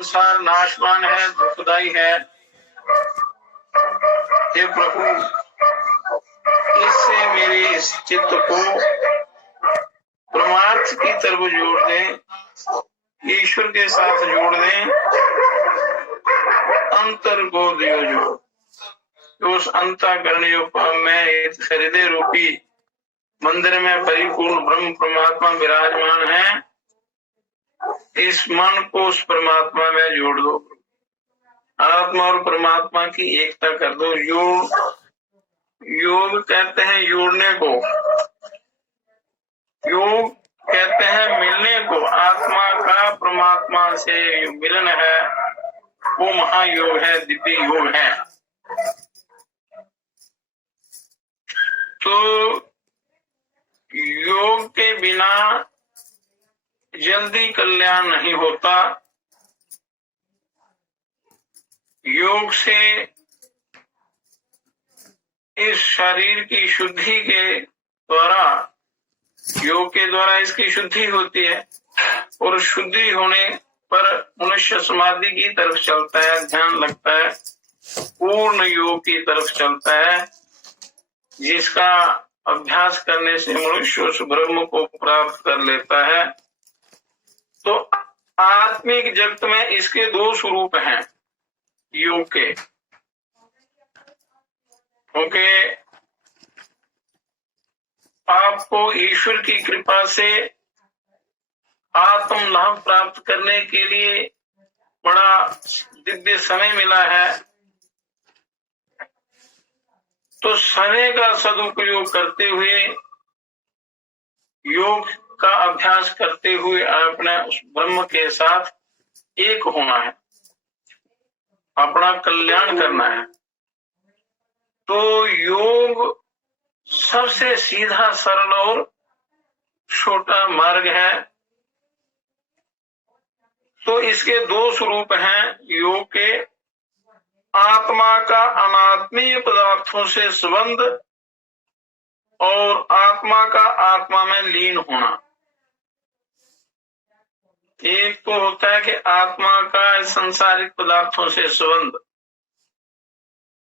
संसार नाशवान है, दुखदाई है। हे प्रभु, इससे मेरे इस चित्त को परमार्थ की तरफ जोड़ दें, ईश्वर के साथ जोड़ दें, अंतर को दियो जो उस अंतःकरण जो मैं हृदय रूपी मंदिर में परिपूर्ण ब्रह्म परमात्मा विराजमान है, इस मन को उस परमात्मा में जोड़ दो। आत्मा और परमात्मा की एकता कर दो। योग कहते हैं जोड़ने को, योग कहते हैं मिलने को। आत्मा का परमात्मा से मिलन है, वो महायोग है, दिव्य योग है। तो योग के बिना जल्दी कल्याण नहीं होता। योग से इस शरीर की शुद्धि के द्वारा, योग के द्वारा इसकी शुद्धि होती है और शुद्धि होने पर मनुष्य समाधि की तरफ चलता है, ध्यान लगता है, पूर्ण योग की तरफ चलता है, जिसका अभ्यास करने से मनुष्य उस ब्रह्म को प्राप्त कर लेता है। तो आत्मिक जगत में इसके दो स्वरूप हैं योग के, क्योंकि आपको ईश्वर की कृपा से आत्म लाभ प्राप्त करने के लिए बड़ा दिव्य समय मिला है। तो समय का सदुपयोग करते हुए, योग का अभ्यास करते हुए अपने उस ब्रह्म के साथ एक होना है, अपना कल्याण करना है। तो योग सबसे सीधा, सरल और छोटा मार्ग है। तो इसके दो स्वरूप हैं योग के। आत्मा का अनात्मीय पदार्थों से संबंध और आत्मा का आत्मा में लीन होना। एक तो होता है कि आत्मा का सांसारिक पदार्थों से संबंध,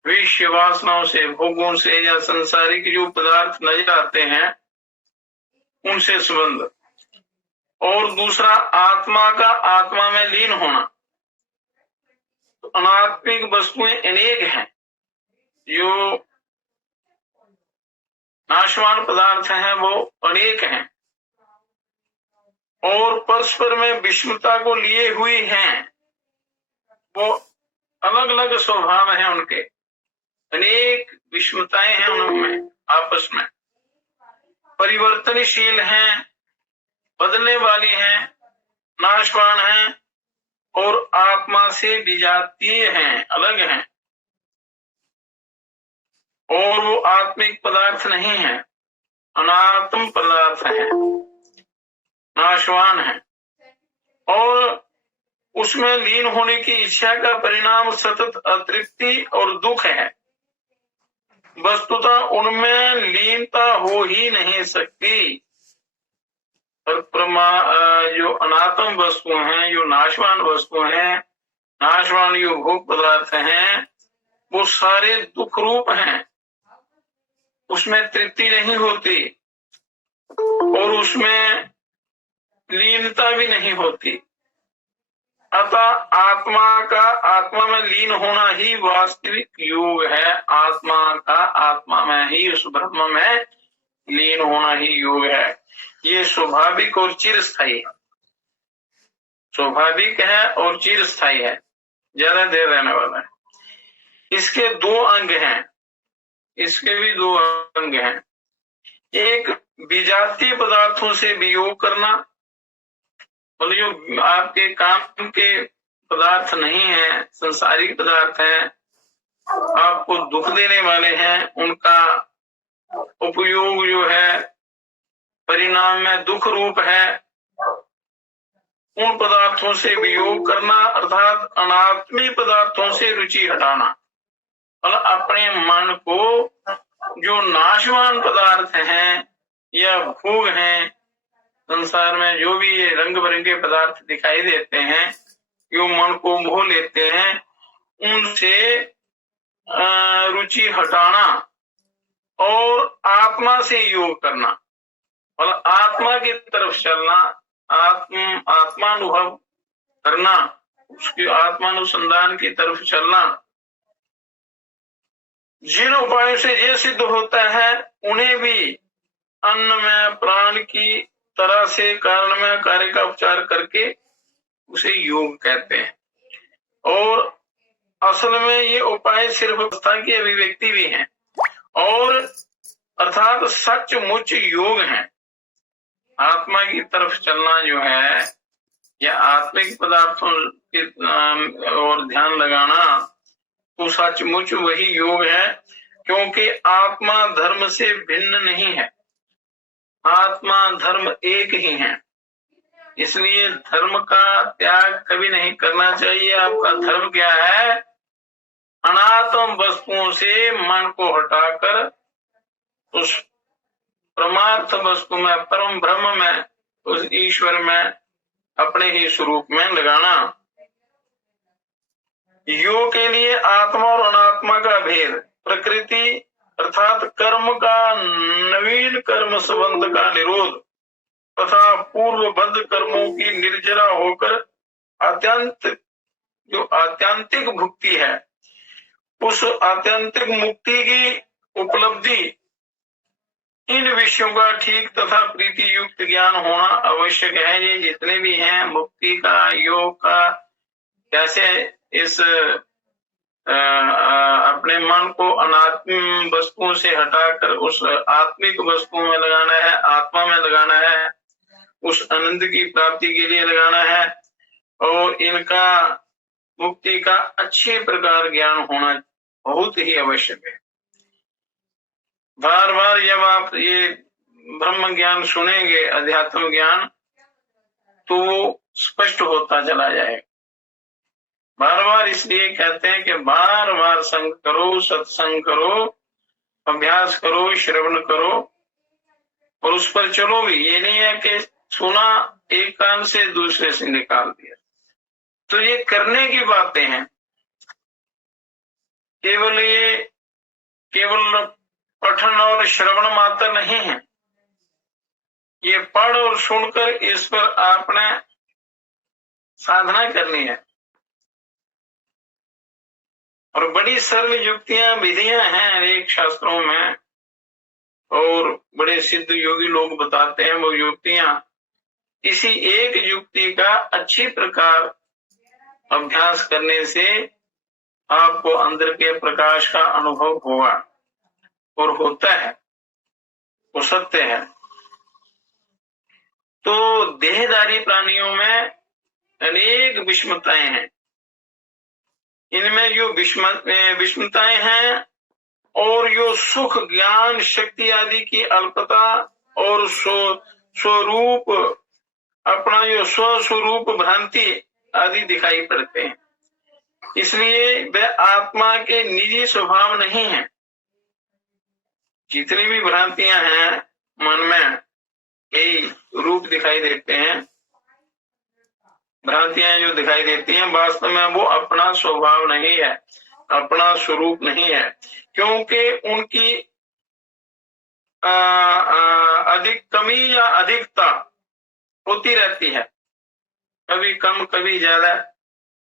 विषय वासनाओं से, भोगों से या सांसारिक जो पदार्थ नजर आते हैं उनसे संबंध, और दूसरा आत्मा का आत्मा में लीन होना। तो अनात्मिक वस्तुएं अनेक हैं, जो नाशवान पदार्थ हैं वो अनेक हैं और परस्पर में विषमता को लिए हुई हैं। वो अलग अलग स्वभाव हैं उनके, अनेक विषमताएं हैं उनमें, आपस में परिवर्तनशील हैं, बदलने वाली हैं, नाशवान हैं और आत्मा से विजातीय हैं, अलग हैं, और वो आत्मिक पदार्थ नहीं है, अनात्म पदार्थ है, नाशवान है। और उसमें लीन होने की इच्छा का परिणाम सतत अतृप्ति और दुख है। वस्तुतः उनमें लीनता हो ही नहीं सकती। और जो अनात्म वस्तु हैं, जो नाशवान वस्तु हैं, नाशवान जो भोग पदार्थ हैं, वो सारे दुख रूप हैं। उसमें तृप्ति नहीं होती और उसमें लीनता भी नहीं होती। अतः आत्मा का आत्मा में लीन होना ही वास्तविक योग है। आत्मा का आत्मा में ही, उस ब्रह्म में लीन होना ही योग है। ये स्वाभाविक और चिरस्थायी है, स्वाभाविक है और चिरस्थायी है, ज्यादा देर रहने वाला है। इसके दो अंग हैं, इसके भी दो अंग हैं। एक विजातीय पदार्थों से वियोग करना, मतलब जो आपके काम के पदार्थ नहीं है, संसारिक पदार्थ हैं, आपको दुख देने वाले हैं, उनका उपयोग जो है परिणाम में दुख रूप है, उन पदार्थों से वियोग करना, अर्थात अनात्मी पदार्थों से रुचि हटाना। और अपने मन को जो नाशवान पदार्थ हैं या भोग हैं, संसार में जो भी ये रंग बिरंगे पदार्थ दिखाई देते हैं, जो मन को मोह लेते हैं उनसे रुचि हटाना और आत्मा से योग करना, मतलब आत्मा की तरफ चलना, आत्मानुभव करना, उसकी आत्मानुसंधान की तरफ चलना। जिन उपायों से ये सिद्ध होता है उन्हें भी अन्न में प्राण की तरह से कारण में कार्य का उपचार करके उसे योग कहते हैं। और असल में ये उपाय सिर्फ अवस्था की अभिव्यक्ति भी हैं और अर्थात सचमुच योग है। आत्मा की तरफ चलना जो है या आत्मिक पदार्थों की और ध्यान लगाना तो सचमुच वही योग है, क्योंकि आत्मा धर्म से भिन्न नहीं है, आत्मा धर्म एक ही है। इसलिए धर्म का त्याग कभी नहीं करना चाहिए। आपका धर्म क्या है? अनात्म वस्तुओं से मन को हटाकर उस परमार्थ वस्तु में, परम ब्रह्म में, उस ईश्वर में, अपने ही स्वरूप में लगाना। योग के लिए आत्मा और अनात्मा का भेद, प्रकृति अर्थात कर्म का नवीन कर्म संबंध का निरोध तथा पूर्वबद्ध कर्मों की निर्जरा होकर जो आत्यंतिक भुक्ति है, उस आत्यंतिक मुक्ति की उपलब्धि, इन विषयों का ठीक तथा प्रीति युक्त ज्ञान होना आवश्यक है। ये जितने भी हैं मुक्ति का, योग का, कैसे इस अपने मन को अनात्म वस्तुओं से हटाकर उस आत्मिक वस्तुओं में लगाना है, आत्मा में लगाना है, उस आनंद की प्राप्ति के लिए लगाना है, और इनका मुक्ति का अच्छे प्रकार ज्ञान होना बहुत ही आवश्यक है। बार बार जब आप ये ब्रह्म ज्ञान सुनेंगे, अध्यात्म ज्ञान, तो वो स्पष्ट होता चला जाएगा। बार बार इसलिए कहते हैं कि बार बार संग करो, सत्संग करो, अभ्यास करो, श्रवण करो और उस पर चलो भी। ये नहीं है कि सुना एक कान से दूसरे से निकाल दिया। तो ये करने की बातें हैं, केवल पठन और श्रवण मात्र नहीं है। ये पढ़ और सुनकर इस पर आपने साधना करनी है। और बड़ी सरल युक्तियां, विधियां हैं अनेक शास्त्रों में, और बड़े सिद्ध योगी लोग बताते हैं वो युक्तियां। इसी एक युक्ति का अच्छी प्रकार अभ्यास करने से आपको अंदर के प्रकाश का अनुभव होगा और होता है, वो सत्य है। तो देहधारी प्राणियों में अनेक विषमताएं हैं। इनमें जो विषमताएं हैं और जो सुख, ज्ञान, शक्ति आदि की अल्पता और स्वरूप, अपना जो स्वस्वरूप भ्रांति आदि दिखाई पड़ते हैं। इसलिए वे आत्मा के निजी स्वभाव नहीं है। जितनी भी भ्रांतियां हैं मन में, कई रूप दिखाई देते हैं, भ्रांतियां जो दिखाई देती हैं, वास्तव में वो अपना स्वभाव नहीं है, अपना स्वरूप नहीं है, क्योंकि उनकी अधिक कमी या अधिकता होती रहती है, कभी कम कभी ज्यादा,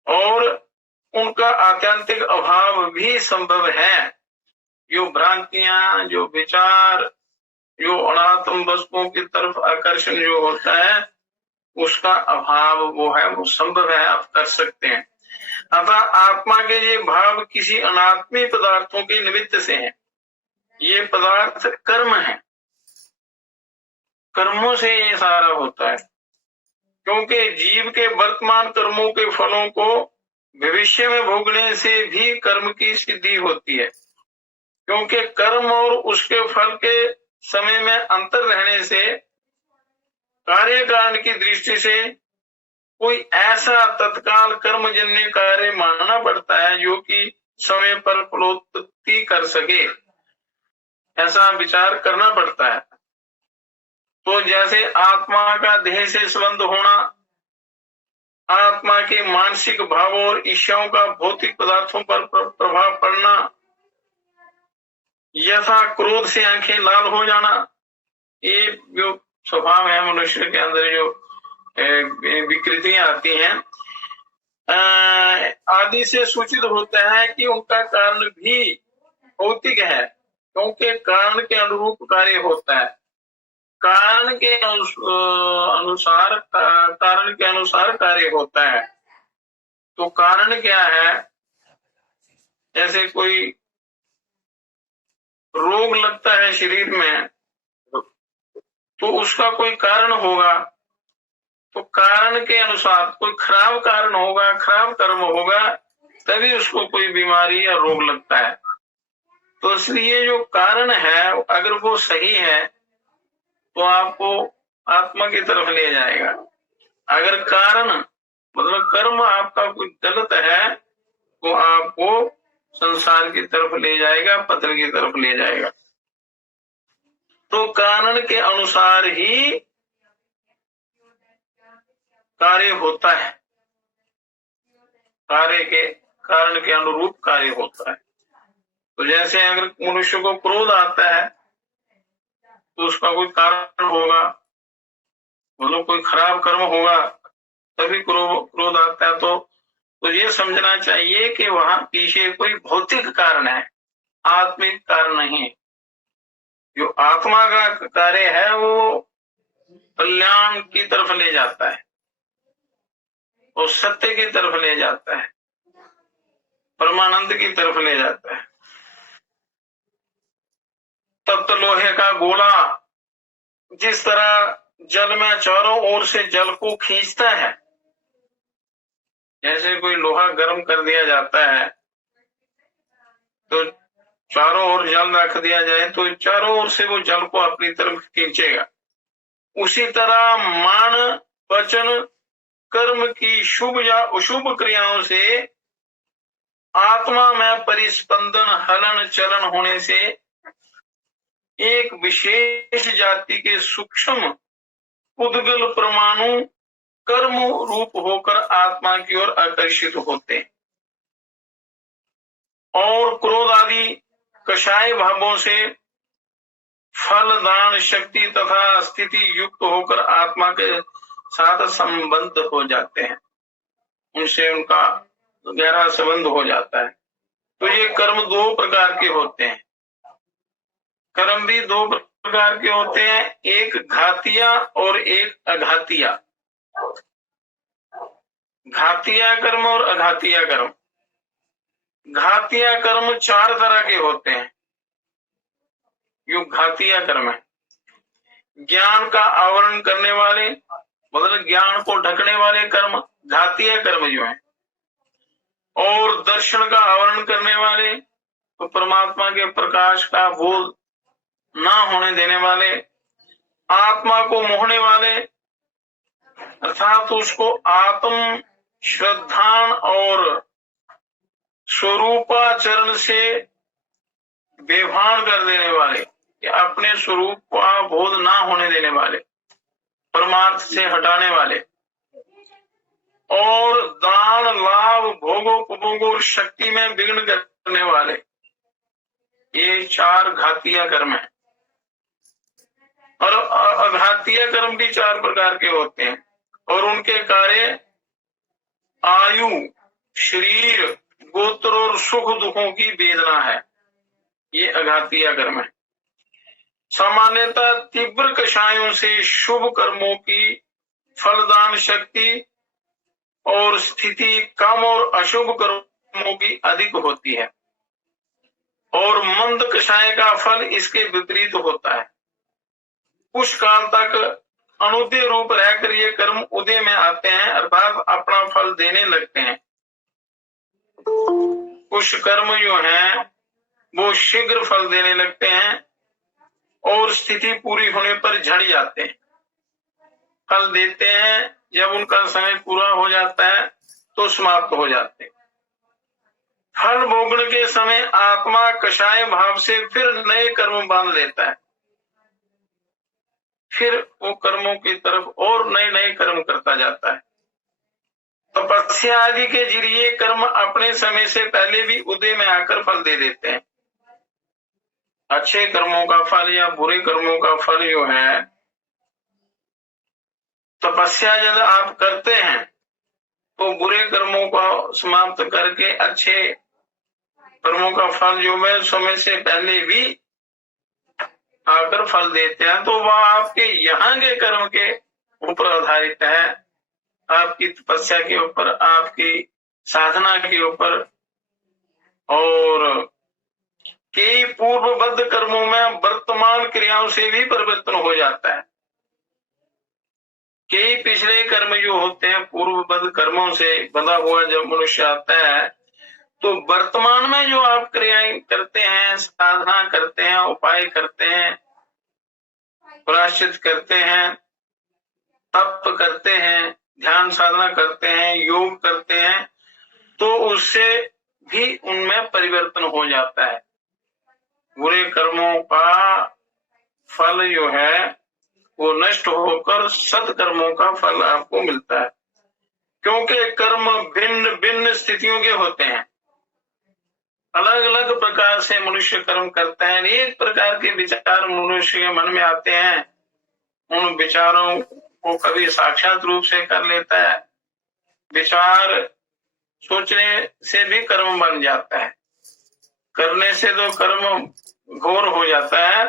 और उनका आत्यंतिक अभाव भी संभव है। जो भ्रांतियां, जो विचार, जो अनात्म वस्तुओं की तरफ आकर्षण जो होता है, उसका अभाव वो है, वो संभव है, आप कर सकते हैं। अतः आत्मा के ये भाव किसी अनात्मी पदार्थों के निमित्त से हैं। ये पदार्थ कर्म है, कर्मों से ये सारा होता है, क्योंकि जीव के वर्तमान कर्मों के फलों को भविष्य में भोगने से भी कर्म की सिद्धि होती है। क्योंकि कर्म और उसके फल के समय में अंतर रहने से कार्य कारण की दृष्टि से कोई ऐसा तत्काल कर्मजन्य कार्य मानना पड़ता है जो कि समय पर फलोत्पत्ति कर सके, ऐसा विचार करना पड़ता है। तो जैसे आत्मा का देह से संबंध होना आत्मा के मानसिक भावों और इच्छाओं का भौतिक पदार्थों पर प्रभाव पड़ना, यथा क्रोध से आंखें लाल हो जाना, ये जो स्वभाव है मनुष्य के अंदर, जो विकृतियां आती हैं आदि से सूचित होता है कि उनका कारण भी भौतिक है, क्योंकि कारण के अनुरूप कार्य होता है। कारण के अनुसार कार्य होता है। तो कारण क्या है? जैसे कोई रोग लगता है शरीर में, तो उसका कोई कारण होगा, तो कारण के अनुसार कोई खराब कारण होगा, खराब कर्म होगा, तभी उसको कोई बीमारी या रोग लगता है। तो इसलिए जो कारण है अगर वो सही है तो आपको आत्मा की तरफ ले जाएगा। अगर कारण मतलब कर्म आपका कुछ गलत है तो आपको संसार की तरफ ले जाएगा, पतन की तरफ ले जाएगा। तो कारण के अनुसार ही कार्य होता है, कारण के अनुरूप कार्य होता है। तो जैसे अगर मनुष्य को क्रोध आता है तो उसका कोई कारण होगा, मतलब कोई खराब कर्म होगा, तभी क्रोध आता है। तो ये समझना चाहिए कि वहां पीछे कोई भौतिक कारण है, आत्मिक कारण नहीं। जो आत्मा का कार्य है वो कल्याण की तरफ ले जाता है और सत्य की तरफ ले जाता है, परमानंद की तरफ ले जाता है। तप्त लोहे का गोला जिस तरह जल में चारों ओर से जल को खींचता है, जैसे कोई लोहा गर्म कर दिया जाता है तो चारों ओर जल रख दिया जाए तो चारों ओर से वो जल को अपनी तरफ खींचेगा। उसी तरह मान वचन कर्म की शुभ या अशुभ क्रियाओं से आत्मा में परिस्पंदन, हलन चलन होने से एक विशेष जाति के सूक्ष्म उद्गल परमाणु कर्म रूप होकर आत्मा की ओर आकर्षित होते और क्रोध आदि कषाय भावों से फल, दान, शक्ति तथा स्थिति युक्त होकर आत्मा के साथ संबंध हो जाते हैं, उनसे उनका गहरा संबंध हो जाता है। तो ये कर्म दो प्रकार के होते हैं। कर्म भी दो प्रकार के होते हैं, एक घातिया और एक अघातिया। घातिया कर्म और अघातिया कर्म। घातिया कर्म चार तरह के होते हैं। यो घातिया कर्म है। ज्ञान का आवरण करने वाले, मतलब ज्ञान को ढकने वाले कर्म घातिया कर्म जो है, और दर्शन का आवरण करने वाले, तो परमात्मा के प्रकाश का बोध ना होने देने वाले, आत्मा को मोहने वाले, अर्थात उसको आत्म श्रद्धान और स्वरूपाचरण से बेभान कर देने वाले, कि अपने स्वरूप का बोध ना होने देने वाले, परमार्थ से हटाने वाले, और दान, लाभ, भोगों, उपभोगों और शक्ति में विघ्न करने वाले, ये चार घातिया कर्म है। और अघातिया कर्म भी चार प्रकार के होते हैं और उनके कार्य आयु, शरीर, गोत्र और सुख दुखों की वेदना है। ये अघातिया कर्म है। सामान्यतः तीव्र कषायों से शुभ कर्मों की फलदान शक्ति और स्थिति कम और अशुभ कर्मों की अधिक होती है और मंद कषाय का फल इसके विपरीत होता है। कुछ काल तक अनुदय रूप रहकर ये कर्म उदय में आते हैं, अर्थात अपना फल देने लगते हैं। कुछ कर्म जो हैं वो शीघ्र फल देने लगते हैं और स्थिति पूरी होने पर झड़ जाते हैं। फल देते हैं, जब उनका समय पूरा हो जाता है तो समाप्त हो जाते हैं। फल भोगने के समय आत्मा कषाय भाव से फिर नए कर्म बांध लेता है, फिर वो कर्मों की तरफ और नए नए कर्म करता जाता है। तपस्या आदि के जरिए कर्म अपने समय से पहले भी उदय में आकर फल दे देते हैं। अच्छे कर्मों का फल या बुरे कर्मों का फल जो है, तपस्या जब आप करते हैं तो बुरे कर्मों को समाप्त करके अच्छे कर्मों का फल जो है समय से पहले भी आकर फल देते हैं। तो वह आपके यहाँ के कर्म के ऊपर आधारित है, आपकी तपस्या के ऊपर, आपकी साधना के ऊपर। और कई पूर्वबद्ध कर्मों में वर्तमान क्रियाओं से भी परिवर्तन हो जाता है। कई पिछले कर्म जो होते हैं पूर्वबद्ध कर्मों से बंधा हुआ जब मनुष्य आता है, तो वर्तमान में जो आप क्रियाएं करते हैं, साधना करते हैं, उपाय करते हैं, प्रायश्चित करते हैं, तप करते हैं, ध्यान साधना करते हैं, योग करते हैं, तो उससे भी उनमें परिवर्तन हो जाता है। बुरे कर्मों का फल जो है वो नष्ट होकर सत्कर्मों का फल आपको मिलता है। क्योंकि कर्म भिन्न भिन्न स्थितियों के होते हैं, अलग अलग प्रकार से मनुष्य कर्म करते हैं। एक प्रकार के विचार मनुष्य के मन में आते हैं, उन विचारों को कभी साक्षात रूप से कर लेता है। विचार सोचने से भी कर्म बन जाता है, करने से तो कर्म घोर हो जाता है।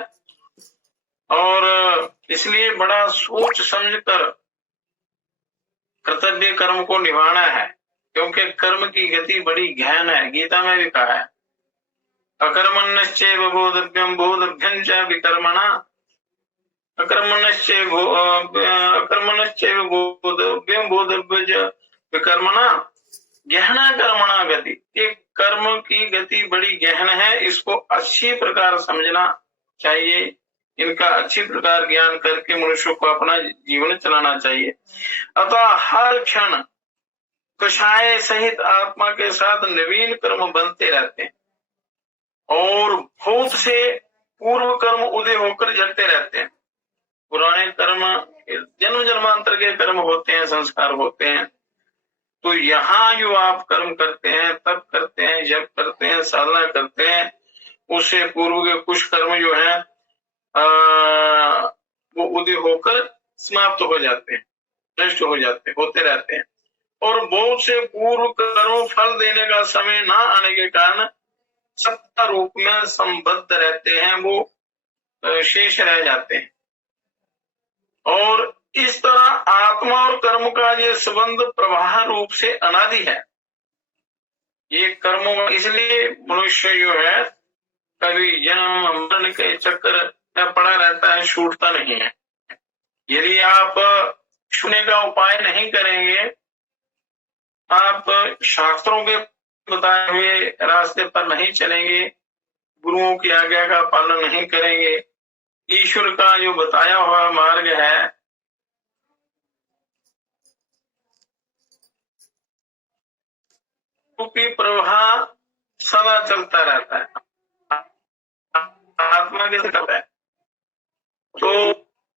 और इसलिए बड़ा सोच समझकर कर्तव्य कर्म को निभाना है, क्योंकि कर्म की गति बड़ी गहन है। गीता में भी कहा है, अकर्मण्यश्चैव बोधव्यम बोधभ्यं च विकर्मणा, अकर्मण्यश्चैव बोधव्यम बोधव्य च विकर्मणा गहना कर्मणा गति। एक कर्म की गति बड़ी गहन है, इसको अच्छी प्रकार समझना चाहिए, इनका अच्छी प्रकार ज्ञान करके मनुष्य को अपना जीवन चलाना चाहिए। अतः हर क्षण कषाय सहित आत्मा के साथ नवीन कर्म बनते रहते हैं और भूत से पूर्व कर्म उदय होकर झड़ते रहते हैं। पुराने कर्म जन्म जन्मांतर के कर्म होते हैं, संस्कार होते हैं। तो यहाँ जो आप कर्म करते हैं, तप करते हैं, जप करते हैं, साधना करते हैं, उससे पूर्व के कुछ कर्म जो है वो उदय होकर समाप्त हो जाते हैं, नष्ट हो जाते हैं, होते रहते हैं। और बहुत से पूर्व कर्म फल देने का समय ना आने के कारण सत्ता रूप में संबद्ध रहते हैं, वो शेष रह जाते हैं। और इस तरह आत्मा और कर्म का ये संबंध प्रवाह रूप से अनादि है। ये कर्मों, इसलिए मनुष्य जो है कभी जन्म मरण के चक्कर में पड़ा रहता है, छूटता नहीं है। यदि आप छूने का उपाय नहीं करेंगे, आप शास्त्रों के बताए हुए रास्ते पर नहीं चलेंगे, गुरुओं की आज्ञा का पालन नहीं करेंगे, ईश्वर का जो बताया हुआ मार्ग है क्योंकि प्रवाह सदा चलता रहता है, आत्मा के करता है, तो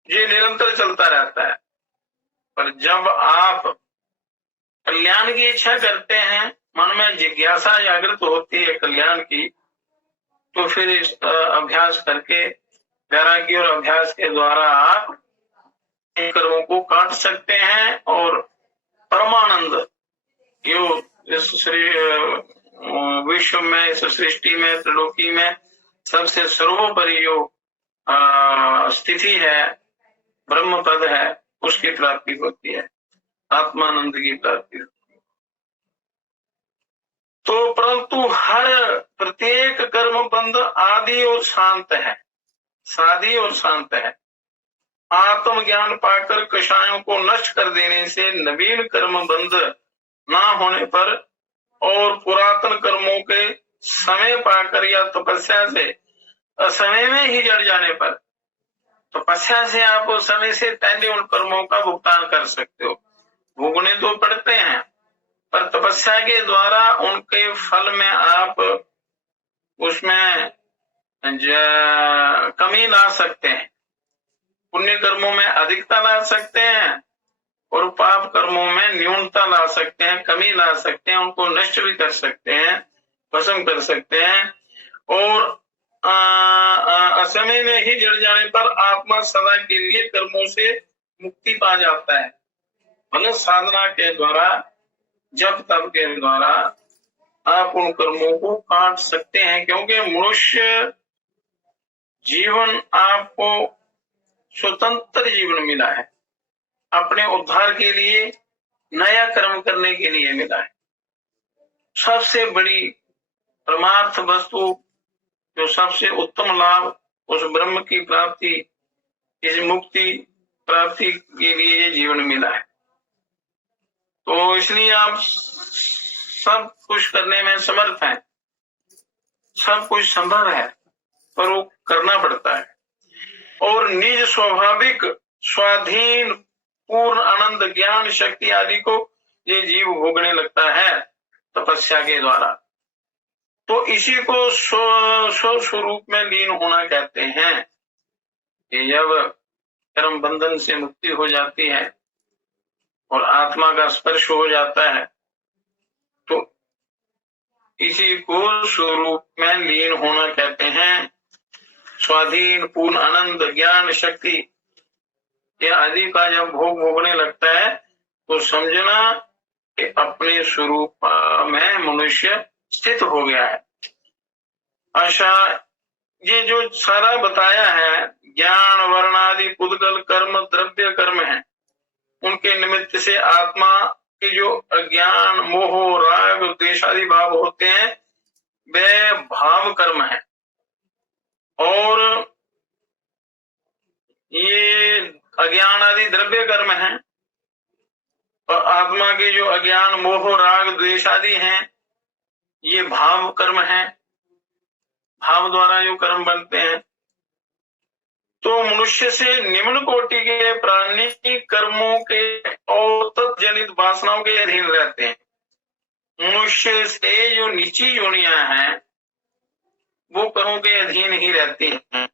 ये निरंतर चलता रहता है। पर जब आप कल्याण की इच्छा करते हैं, मन में जिज्ञासा जागृत होती है कल्याण की, तो फिर इस अभ्यास करके, वैराग्य और अभ्यास के द्वारा आप इन कर्मों को काट सकते हैं और परमानंद जो इस विश्व में, इस सृष्टि में, त्रिलोकी में सबसे सर्वोपरि जो स्थिति है, ब्रह्म पद है, उसकी प्राप्ति होती है, आत्मानंद की प्राप्ति होती है। तो परंतु हर प्रत्येक कर्म बंध आदि और शांत है, सादी और शांत है। आत्मज्ञान पाकर कषायों को नष्ट कर देने से नवीन कर्म बंध ना होने पर और पुरातन कर्मों के समय पाकर या तपस्या से असमय में ही जड़ जाने पर, तपस्या से आप समय से पहले उन कर्मों का भुगतान कर सकते हो। भोगने तो पड़ते हैं, पर तपस्या के द्वारा उनके फल में आप उसमें कमी ला सकते हैं, पुण्य कर्मों में अधिकता ला सकते हैं और पाप कर्मों में न्यूनता ला सकते हैं, कमी ला सकते हैं, उनको नष्ट भी कर सकते हैं, भस्म कर सकते हैं। और असमय में ही जड़ जाने पर आत्मा सदा के लिए कर्मों से मुक्ति पा जाता है। मतलब साधना के द्वारा, जप तप के द्वारा आप उन कर्मों को काट सकते हैं, क्योंकि मनुष्य जीवन आपको स्वतंत्र जीवन मिला है, अपने उद्धार के लिए, नया कर्म करने के लिए मिला है। सबसे बड़ी परमार्थ वस्तु, जो सबसे उत्तम लाभ, उस ब्रह्म की प्राप्ति, इस मुक्ति प्राप्ति के लिए ये जीवन मिला है। तो इसलिए आप सब कुछ करने में समर्थ हैं, सब कुछ संभव है, पर वो करना पड़ता है। और निज स्वाभाविक स्वाधीन पूर्ण आनंद ज्ञान शक्ति आदि को ये जीव भोगने लगता है तपस्या के द्वारा। तो इसी को स्व स्वरूप में लीन होना कहते हैं कि जब कर्म बंधन से मुक्ति हो जाती है और आत्मा का स्पर्श हो जाता है, तो इसी को स्वरूप में लीन होना कहते हैं। स्वाधीन पूर्ण आनंद ज्ञान शक्ति ये आदि का जब भोग भोगने लगता है तो समझना कि अपने स्वरूप में मनुष्य स्थित हो गया है। अच्छा, ये जो सारा बताया है, ज्ञान वर्ण आदि पुद्गल कर्म द्रव्य कर्म है, उनके निमित्त से आत्मा के जो अज्ञान मोह राग द्वेष आदि भाव होते हैं वे भाव कर्म है। और ये अज्ञान आदि द्रव्य कर्म है, और आत्मा के जो अज्ञान मोह राग द्वेष आदि हैं ये भाव कर्म है, भाव द्वारा जो कर्म बनते हैं। तो मनुष्य से निम्न कोटि के प्राणी कर्मों के और तत्जनित वासनाओं के अधीन रहते हैं। मनुष्य से जो नीची योनियां हैं वो कर्मों के अधीन ही रहती हैं,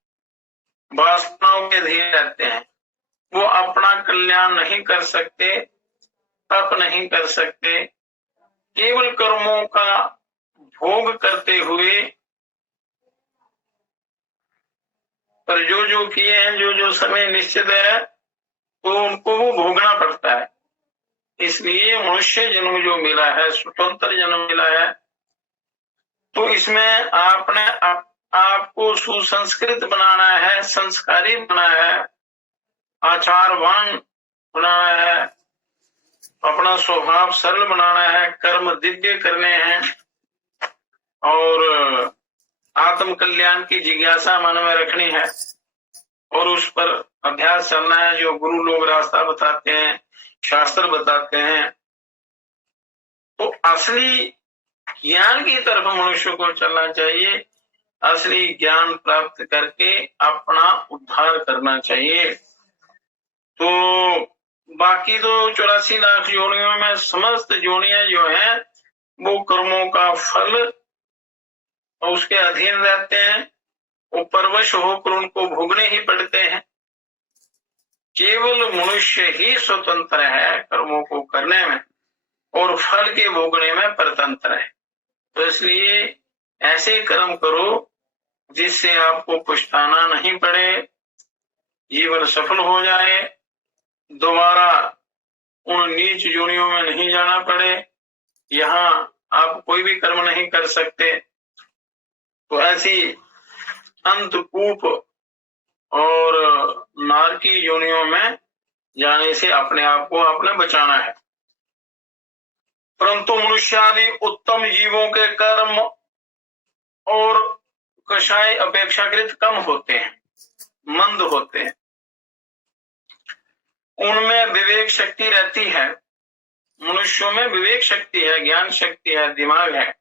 वासनाओं के अधीन रहते हैं। वो अपना कल्याण नहीं कर सकते, तप नहीं कर सकते, केवल कर्मों का भोग करते हुए, पर जो जो किए हैं, जो जो समय निश्चित है, तो उनको वो भोगना पड़ता है। इसलिए मनुष्य जन्म जो मिला है, स्वतंत्र जन्म मिला है, तो इसमें आपने आपको सुसंस्कृत बनाना है, संस्कारी बनाना है, आचारवान बनाना है, अपना स्वभाव सरल बनाना है, कर्म दिव्य करने हैं, और आत्म कल्याण की जिज्ञासा मन में रखनी है, और उस पर अभ्यास चलना है। जो गुरु लोग रास्ता बताते हैं, शास्त्र बताते हैं, तो असली ज्ञान की तरफ मनुष्य को चलना चाहिए। असली ज्ञान प्राप्त करके अपना उद्धार करना चाहिए। तो बाकी तो 84 लाख योनियों में समस्त योनियां जो हैं वो कर्मों का फल और उसके अधीन रहते हैं, वो परवश होकर उनको भोगने ही पड़ते हैं। केवल मनुष्य ही स्वतंत्र है कर्मों को करने में और फल के भोगने में परतंत्र है। तो इसलिए ऐसे कर्म करो जिससे आपको पछताना नहीं पड़े, जीवन सफल हो जाए, दोबारा उन नीच योनियों में नहीं जाना पड़े। यहाँ आप कोई भी कर्म नहीं कर सकते, तो ऐसी अंतकूप और नारकी योनियों में जाने से अपने आप को आपने बचाना है। परंतु मनुष्य आदि उत्तम जीवों के कर्म और कषाय अपेक्षाकृत कम होते हैं, मंद होते हैं। उनमें विवेक शक्ति रहती है, मनुष्यों में विवेक शक्ति है, ज्ञान शक्ति है, दिमाग है,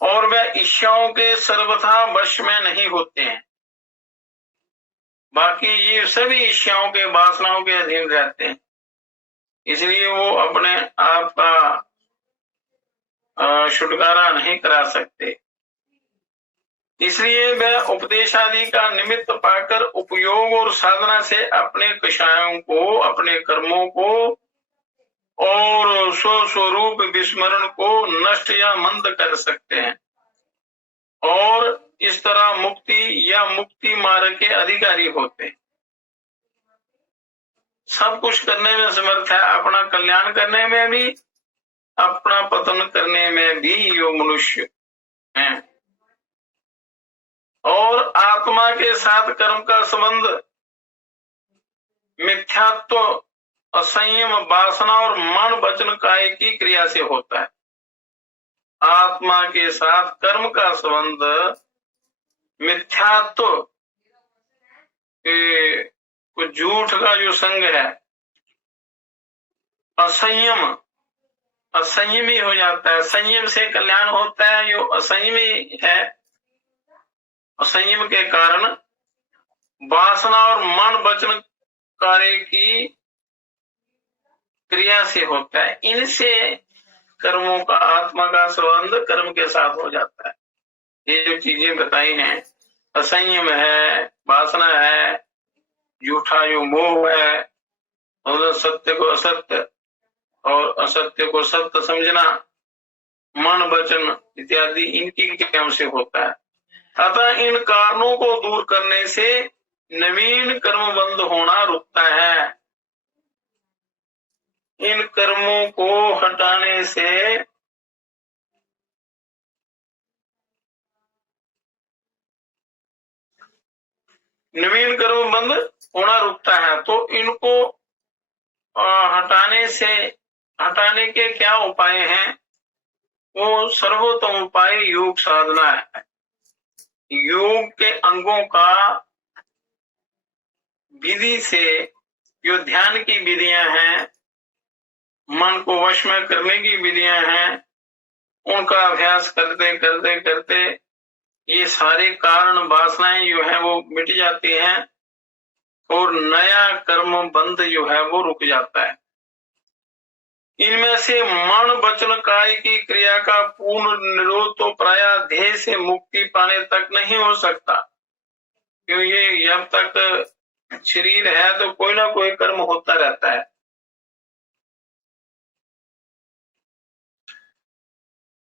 और वे इच्छाओं के सर्वथा वश में नहीं होते हैं। बाकी ये सभी इच्छाओं के वासनाओं के अधीन रहते हैं, इसलिए वो अपने आप का छुटकारा नहीं करा सकते। इसलिए वह उपदेश आदि का निमित्त पाकर उपयोग और साधना से अपने कषायों को, अपने कर्मों को और स्वस्वरूप विस्मरण को नष्ट या मंद कर सकते हैं और इस तरह मुक्ति या मुक्ति मार्ग के अधिकारी होते हैं। सब कुछ करने में समर्थ है, अपना कल्याण करने में भी, अपना पतन करने में भी यो मनुष्य है। और आत्मा के साथ कर्म का संबंध मिथ्यात्व, असंयम, वासना और मन वचन काय की क्रिया से होता है। आत्मा के साथ कर्म का संबंध मिथ्यात्व, झूठ का जो संग है, असंयमी हो जाता है। संयम से कल्याण होता है। जो असंयमी है, असंयम के कारण वासना और मन वचन कार्य की क्रिया से होता है। इनसे कर्मों का, आत्मा का संबंध कर्म के साथ हो जाता है। ये जो चीजें बताई हैं, असंयम है, वासना है, झूठा जो मोह है, और सत्य को असत्य और असत्य को सत्य समझना, मन वचन इत्यादि इनकी क्रियाओं से होता है। अतः इन कारणों को दूर करने से नवीन कर्म बंद होना रुकता है। इन कर्मों को हटाने से नवीन कर्म बंद होना रुकता है। तो इनको हटाने के क्या उपाय हैं? वो सर्वोत्तम उपाय योग साधना है। योग के अंगों का विधि से, जो ध्यान की विधियां हैं, मन को वश में करने की विधियां हैं, उनका अभ्यास करते करते करते ये सारे कारण वासनाएं जो है वो मिट जाती हैं और नया कर्म बंध जो है वो रुक जाता है। इनमें से मन वचन काय की क्रिया का पूर्ण निरोध तो प्रायः देह से मुक्ति पाने तक नहीं हो सकता, क्योंकि जब तक शरीर है तो कोई ना कोई कर्म होता रहता है।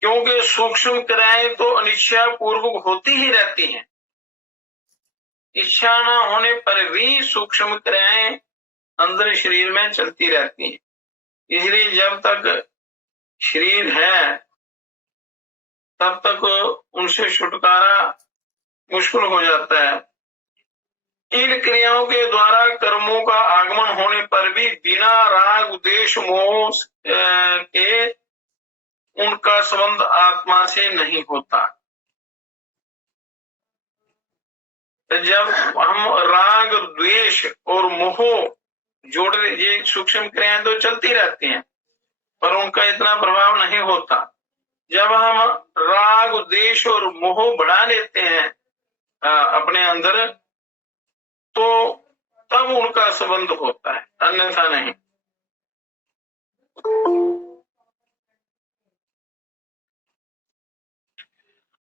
क्योंकि सूक्ष्म क्रियाएं तो अनिच्छा पूर्वक होती ही रहती हैं। इच्छा न होने पर भी सूक्ष्म क्रियाएं अंदर शरीर में चलती रहती हैं। इसलिए जब तक शरीर है तब तक उनसे छुटकारा मुश्किल हो जाता है। इन क्रियाओं के द्वारा कर्मों का आगमन होने पर भी बिना राग, द्वेष, मोह के उनका संबंध आत्मा से नहीं होता। जब हम राग, द्वेष और मोह जोड़, ये सूक्ष्म क्रियाएं तो चलती रहती हैं पर उनका इतना प्रभाव नहीं होता। जब हम राग, द्वेष और मोह बढ़ा लेते हैं अपने अंदर, तो तब उनका संबंध होता है, अन्यथा नहीं।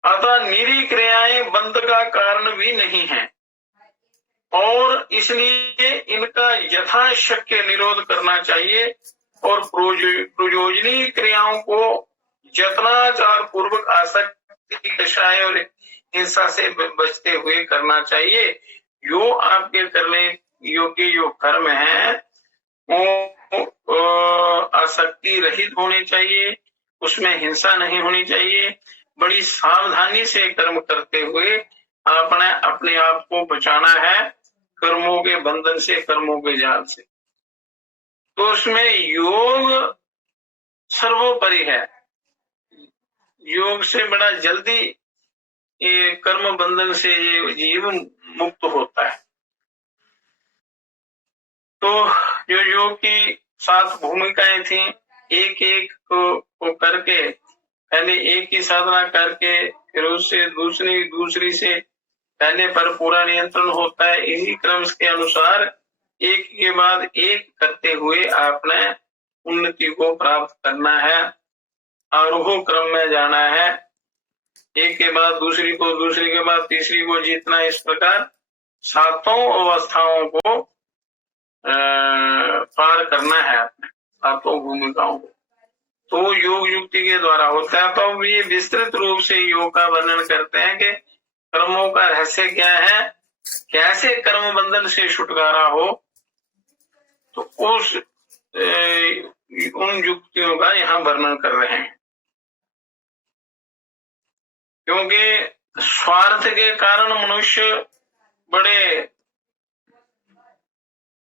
अतः निरी क्रियाएं बंध का कारण भी नहीं है और इसलिए इनका यथाशक्य निरोध करना चाहिए और प्रयोजनीय क्रियाओं को यत्नाचार पूर्वक आसक्ति, कषाय और हिंसा से बचते हुए करना चाहिए। जो आपके करने योग्य जो कर्म है वो आसक्ति रहित होने चाहिए, उसमें हिंसा नहीं होनी चाहिए। बड़ी सावधानी से कर्म करते हुए अपने आप को बचाना है कर्मों के बंधन से, कर्मों के जाल से। तो उसमें योग सर्वोपरि है। योग से बड़ा जल्दी ये कर्म बंधन से ये जीव मुक्त होता है। तो जो योग की 7 भूमिकाएं थी, एक एक को करके, पहले एक की साधना करके फिर उससे दूसरी से पहले पर पूरा नियंत्रण होता है। इसी क्रम के अनुसार एक के बाद एक करते हुए आपने उन्नति को प्राप्त करना है, आरोह क्रम में जाना है। एक के बाद दूसरी को, दूसरी के बाद तीसरी को जीतना, इस प्रकार सातों अवस्थाओं को पार करना है अपने, सातों भूमिकाओं को। तो योग युक्ति के द्वारा होता है। तो ये विस्तृत रूप से योग का वर्णन करते हैं कि कर्मों का रहस्य क्या है, कैसे कर्म बंधन से छुटकारा हो। तो उस उन युक्तियों का यहाँ वर्णन कर रहे हैं। क्योंकि स्वार्थ के कारण मनुष्य बड़े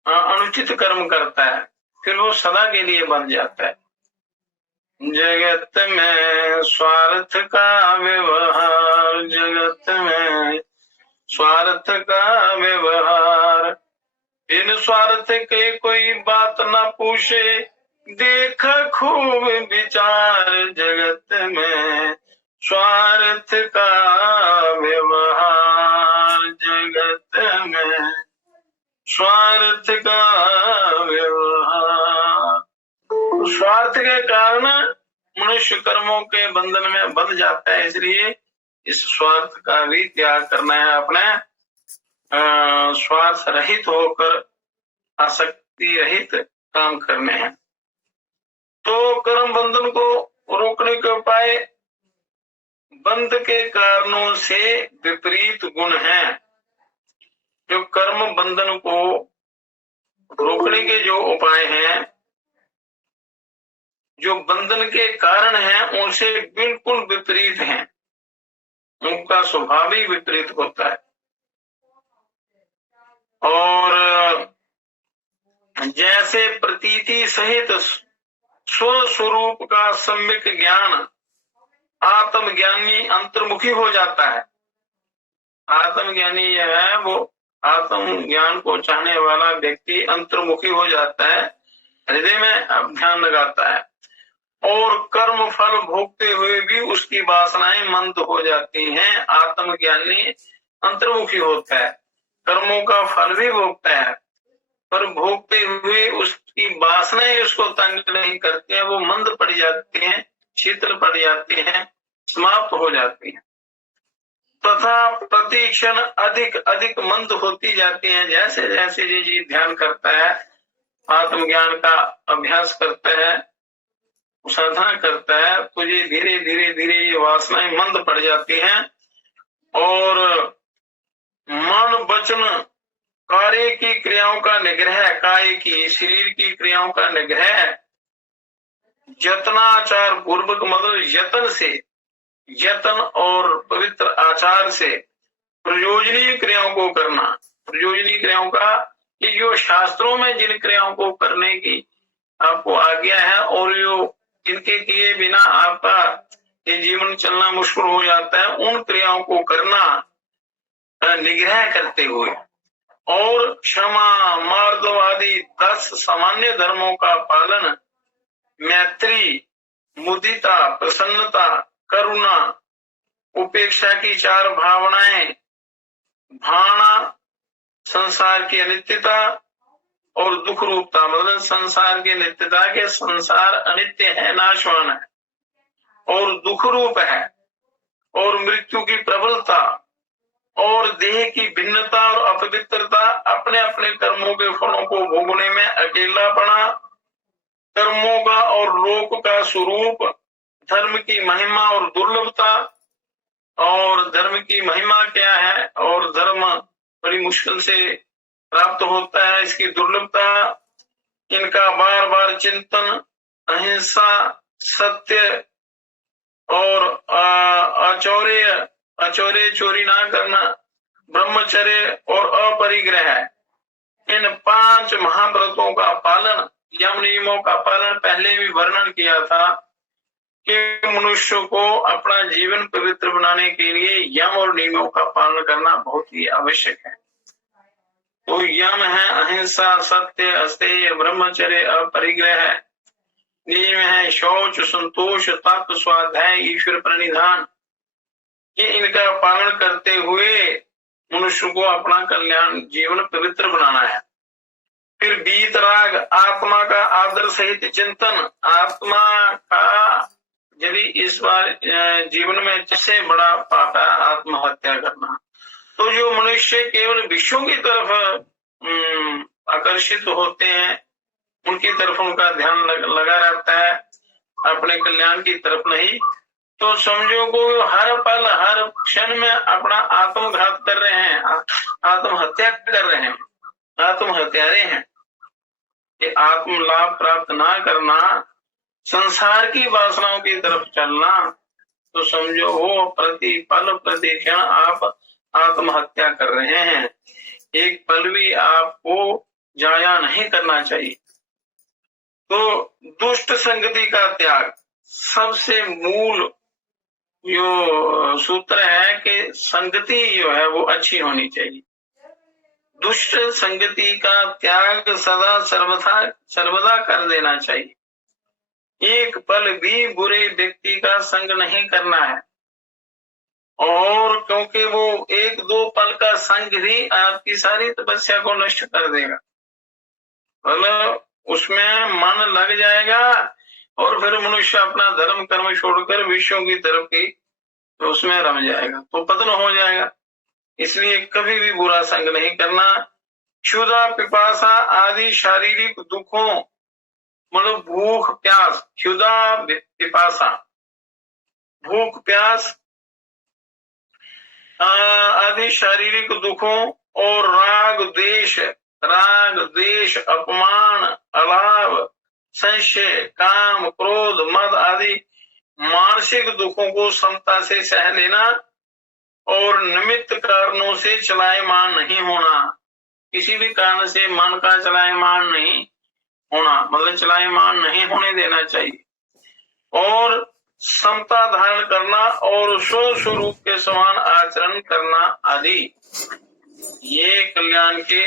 अनुचित कर्म करता है, फिर वो सदा के लिए बन जाता है। जगत में स्वार्थ का व्यवहार, जगत में स्वार्थ का व्यवहार, बिन स्वार्थ के कोई बात न पूछे, देख खूब विचार। जगत में स्वार्थ का व्यवहार, जगत में स्वार्थ का व्यवहार। स्वार्थ के कारण मनुष्य कर्मों के बंधन में बंध जाता है, इसलिए इस स्वार्थ का भी त्याग करना है, अपने स्वार्थ रहित होकर आसक्ति रहित काम करने हैं। तो कर्म बंधन को रोकने के उपाय बंध के कारणों से विपरीत गुण हैं। जो कर्म बंधन को रोकने के जो उपाय हैं, जो बंधन के कारण हैं, उनसे बिल्कुल विपरीत हैं, उनका स्वभाव ही विपरीत होता है। और जैसे प्रतीति सहित स्वस्वरूप का सम्यक ज्ञान आत्मज्ञानी अंतर्मुखी हो जाता है। आत्मज्ञानी यह है, वो आत्म ज्ञान को चाहने वाला व्यक्ति अंतर्मुखी हो जाता है, हृदय में ध्यान लगाता है, और कर्म फल भोगते हुए भी उसकी वासनाएं मंद हो जाती हैं। आत्मज्ञानी अंतर्मुखी होता है, कर्मों का फल भी भोगता है, पर भोगते हुए उसकी वासनाएं उसको तंग नहीं करती हैं, वो मंद पड़ जाती हैं, शीतल पड़ जाती हैं, समाप्त हो जाती हैं, तथा प्रतिक्षण अधिक अधिक मंद होती जाती हैं। जैसे जैसे जी ध्यान करता है, आत्मज्ञान का अभ्यास करता है, साधना करता है, तो ये धीरे धीरे धीरे ये वासनाएं मंद पड़ जाती हैं, और मन वचन कार्य की क्रियाओं का निग्रह, काय की शरीर की क्रियाओं का निग्रह जतनाचार पूर्वक, मतलब यत्न से, यत्न और पवित्र आचार से प्रयोजनीय क्रियाओं को करना। प्रयोजनीय क्रियाओं का ये जो शास्त्रों में जिन क्रियाओं को करने की आपको आज्ञा है, और जो इनके किए बिना आपका ये जीवन चलना मुश्किल हो जाता है, उन क्रियाओं को करना निग्रह करते हुए, और क्षमा मार्दव आदि 10 सामान्य धर्मों का पालन, मैत्री, मुदिता, प्रसन्नता, करुणा, उपेक्षा की 4 भावनाएं, भावना, संसार की अनित्यता और दुख रूपता, मतलब संसार की नित्यता के संसार अनित्य है, नाशवान है और दुख रूप है, और मृत्यु की प्रबलता, और देह की भिन्नता और अपवित्रता, अपने अपने कर्मों के फलों को भोगने में अकेलापना, कर्मों का और लोक का स्वरूप, धर्म की महिमा और दुर्लभता, और धर्म की महिमा क्या है और धर्म बड़ी मुश्किल से प्राप्त होता है, इसकी दुर्लभता, इनका बार बार चिंतन, अहिंसा, सत्य और अचौर्य चोरी ना करना, ब्रह्मचर्य और अपरिग्रह, इन 5 महाव्रतों का पालन, यम नियमों का पालन पहले भी वर्णन किया था कि मनुष्य को अपना जीवन पवित्र बनाने के लिए यम और नियमों का पालन करना बहुत ही आवश्यक है। तो यम है अहिंसा, सत्य, अस्तेय, ब्रह्मचर्य, अपरिग्रह, नियम है शौच, संतोष, तप, स्वाध्याय, ईश्वर प्रणिधान। ये इनका पालन करते हुए मनुष्य को अपना कल्याण जीवन पवित्र बनाना है। फिर वीतराग, आत्मा का आदर सहित चिंतन, आत्मा का यदि इस बार जीवन में सबसे बड़ा पाप है आत्महत्या करना, तो जो मनुष्य केवल विषयों की तरफ आकर्षित होते हैं, उनकी तरफ उनका ध्यान लगा रहता है, अपने कल्याण की तरफ नहीं, तो समझो को हर पल हर क्षण में अपना आत्मघात कर रहे हैं, आत्महत्या कर रहे हैं, आत्महत्यारे हैं। ये आत्म लाभ प्राप्त ना करना, संसार की वासनाओं की तरफ चलना, तो समझो वो प्रति पल प्रति क्षण आप आत्महत्या कर रहे हैं। एक पल भी आपको जाया नहीं करना चाहिए। तो दुष्ट संगति का त्याग सबसे मूल जो सूत्र है कि संगति जो है वो अच्छी होनी चाहिए। दुष्ट संगति का त्याग सदा सर्वदा कर देना चाहिए। एक पल भी बुरे व्यक्ति का संग नहीं करना है, और क्योंकि वो एक दो पल का संग ही आपकी सारी तपस्या को नष्ट कर देगा। मतलब उसमें मन लग जाएगा और फिर मनुष्य अपना धर्म कर्म छोड़कर विषयों की तरफ की तो उसमें रम जाएगा, तो पतन हो जाएगा। इसलिए कभी भी बुरा संग नहीं करना। क्षुधा पिपासा आदि शारीरिक दुखों, मतलब भूख प्यास, क्षुधा पिपासा भूख प्यास आदि शारीरिक दुखों और राग द्वेष अपमान अलाभ संशय काम क्रोध मद आदि मानसिक दुखों को समता से सह लेना और निमित्त कारणों से चलायमान नहीं होना। किसी भी कारण से मन का चलायमान नहीं होना, मतलब चलायमान नहीं होने देना चाहिए, और समता धारण करना और स्वस्वरूप के समान आचरण करना आदि, ये कल्याण के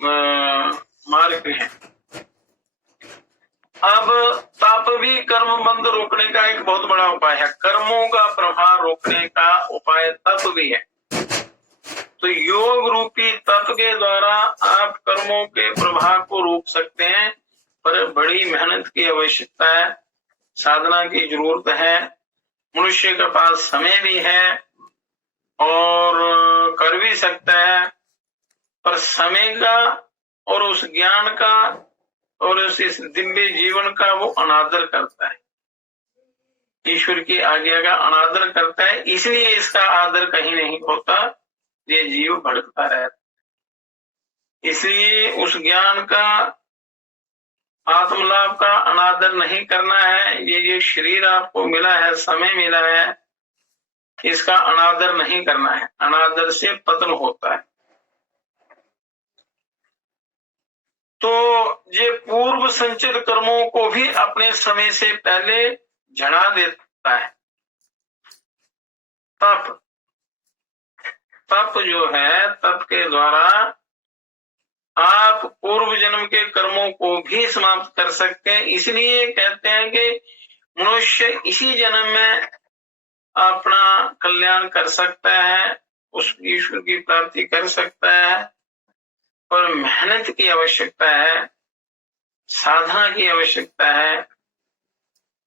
मार्ग हैं। अब तप भी कर्म बंध रोकने का एक बहुत बड़ा उपाय है। कर्मों का प्रभाव रोकने का उपाय तप भी है। तो योग रूपी तप के द्वारा आप कर्मों के प्रभाव को रोक सकते हैं, पर बड़ी मेहनत की आवश्यकता है, साधना की जरूरत है। मनुष्य के पास समय भी है और कर भी सकता है, पर समय का और उस ज्ञान का और उस दिव्य जीवन का वो अनादर करता है, ईश्वर की आज्ञा का अनादर करता है। इसलिए इसका आदर कहीं नहीं होता, ये जीव भटकता रहता। इसलिए उस ज्ञान का आत्मलाभ का अनादर नहीं करना है। ये शरीर आपको मिला है, समय मिला है, इसका अनादर नहीं करना है। अनादर से पतन होता है। तो ये पूर्व संचित कर्मों को भी अपने समय से पहले झड़ा देता है। तप जो है, तप के द्वारा आप पूर्व जन्म के कर्मों को भी समाप्त कर सकते हैं। इसलिए कहते हैं कि मनुष्य इसी जन्म में अपना कल्याण कर सकता है, उस ईश्वर की प्राप्ति कर सकता है, पर मेहनत की आवश्यकता है, साधना की आवश्यकता है,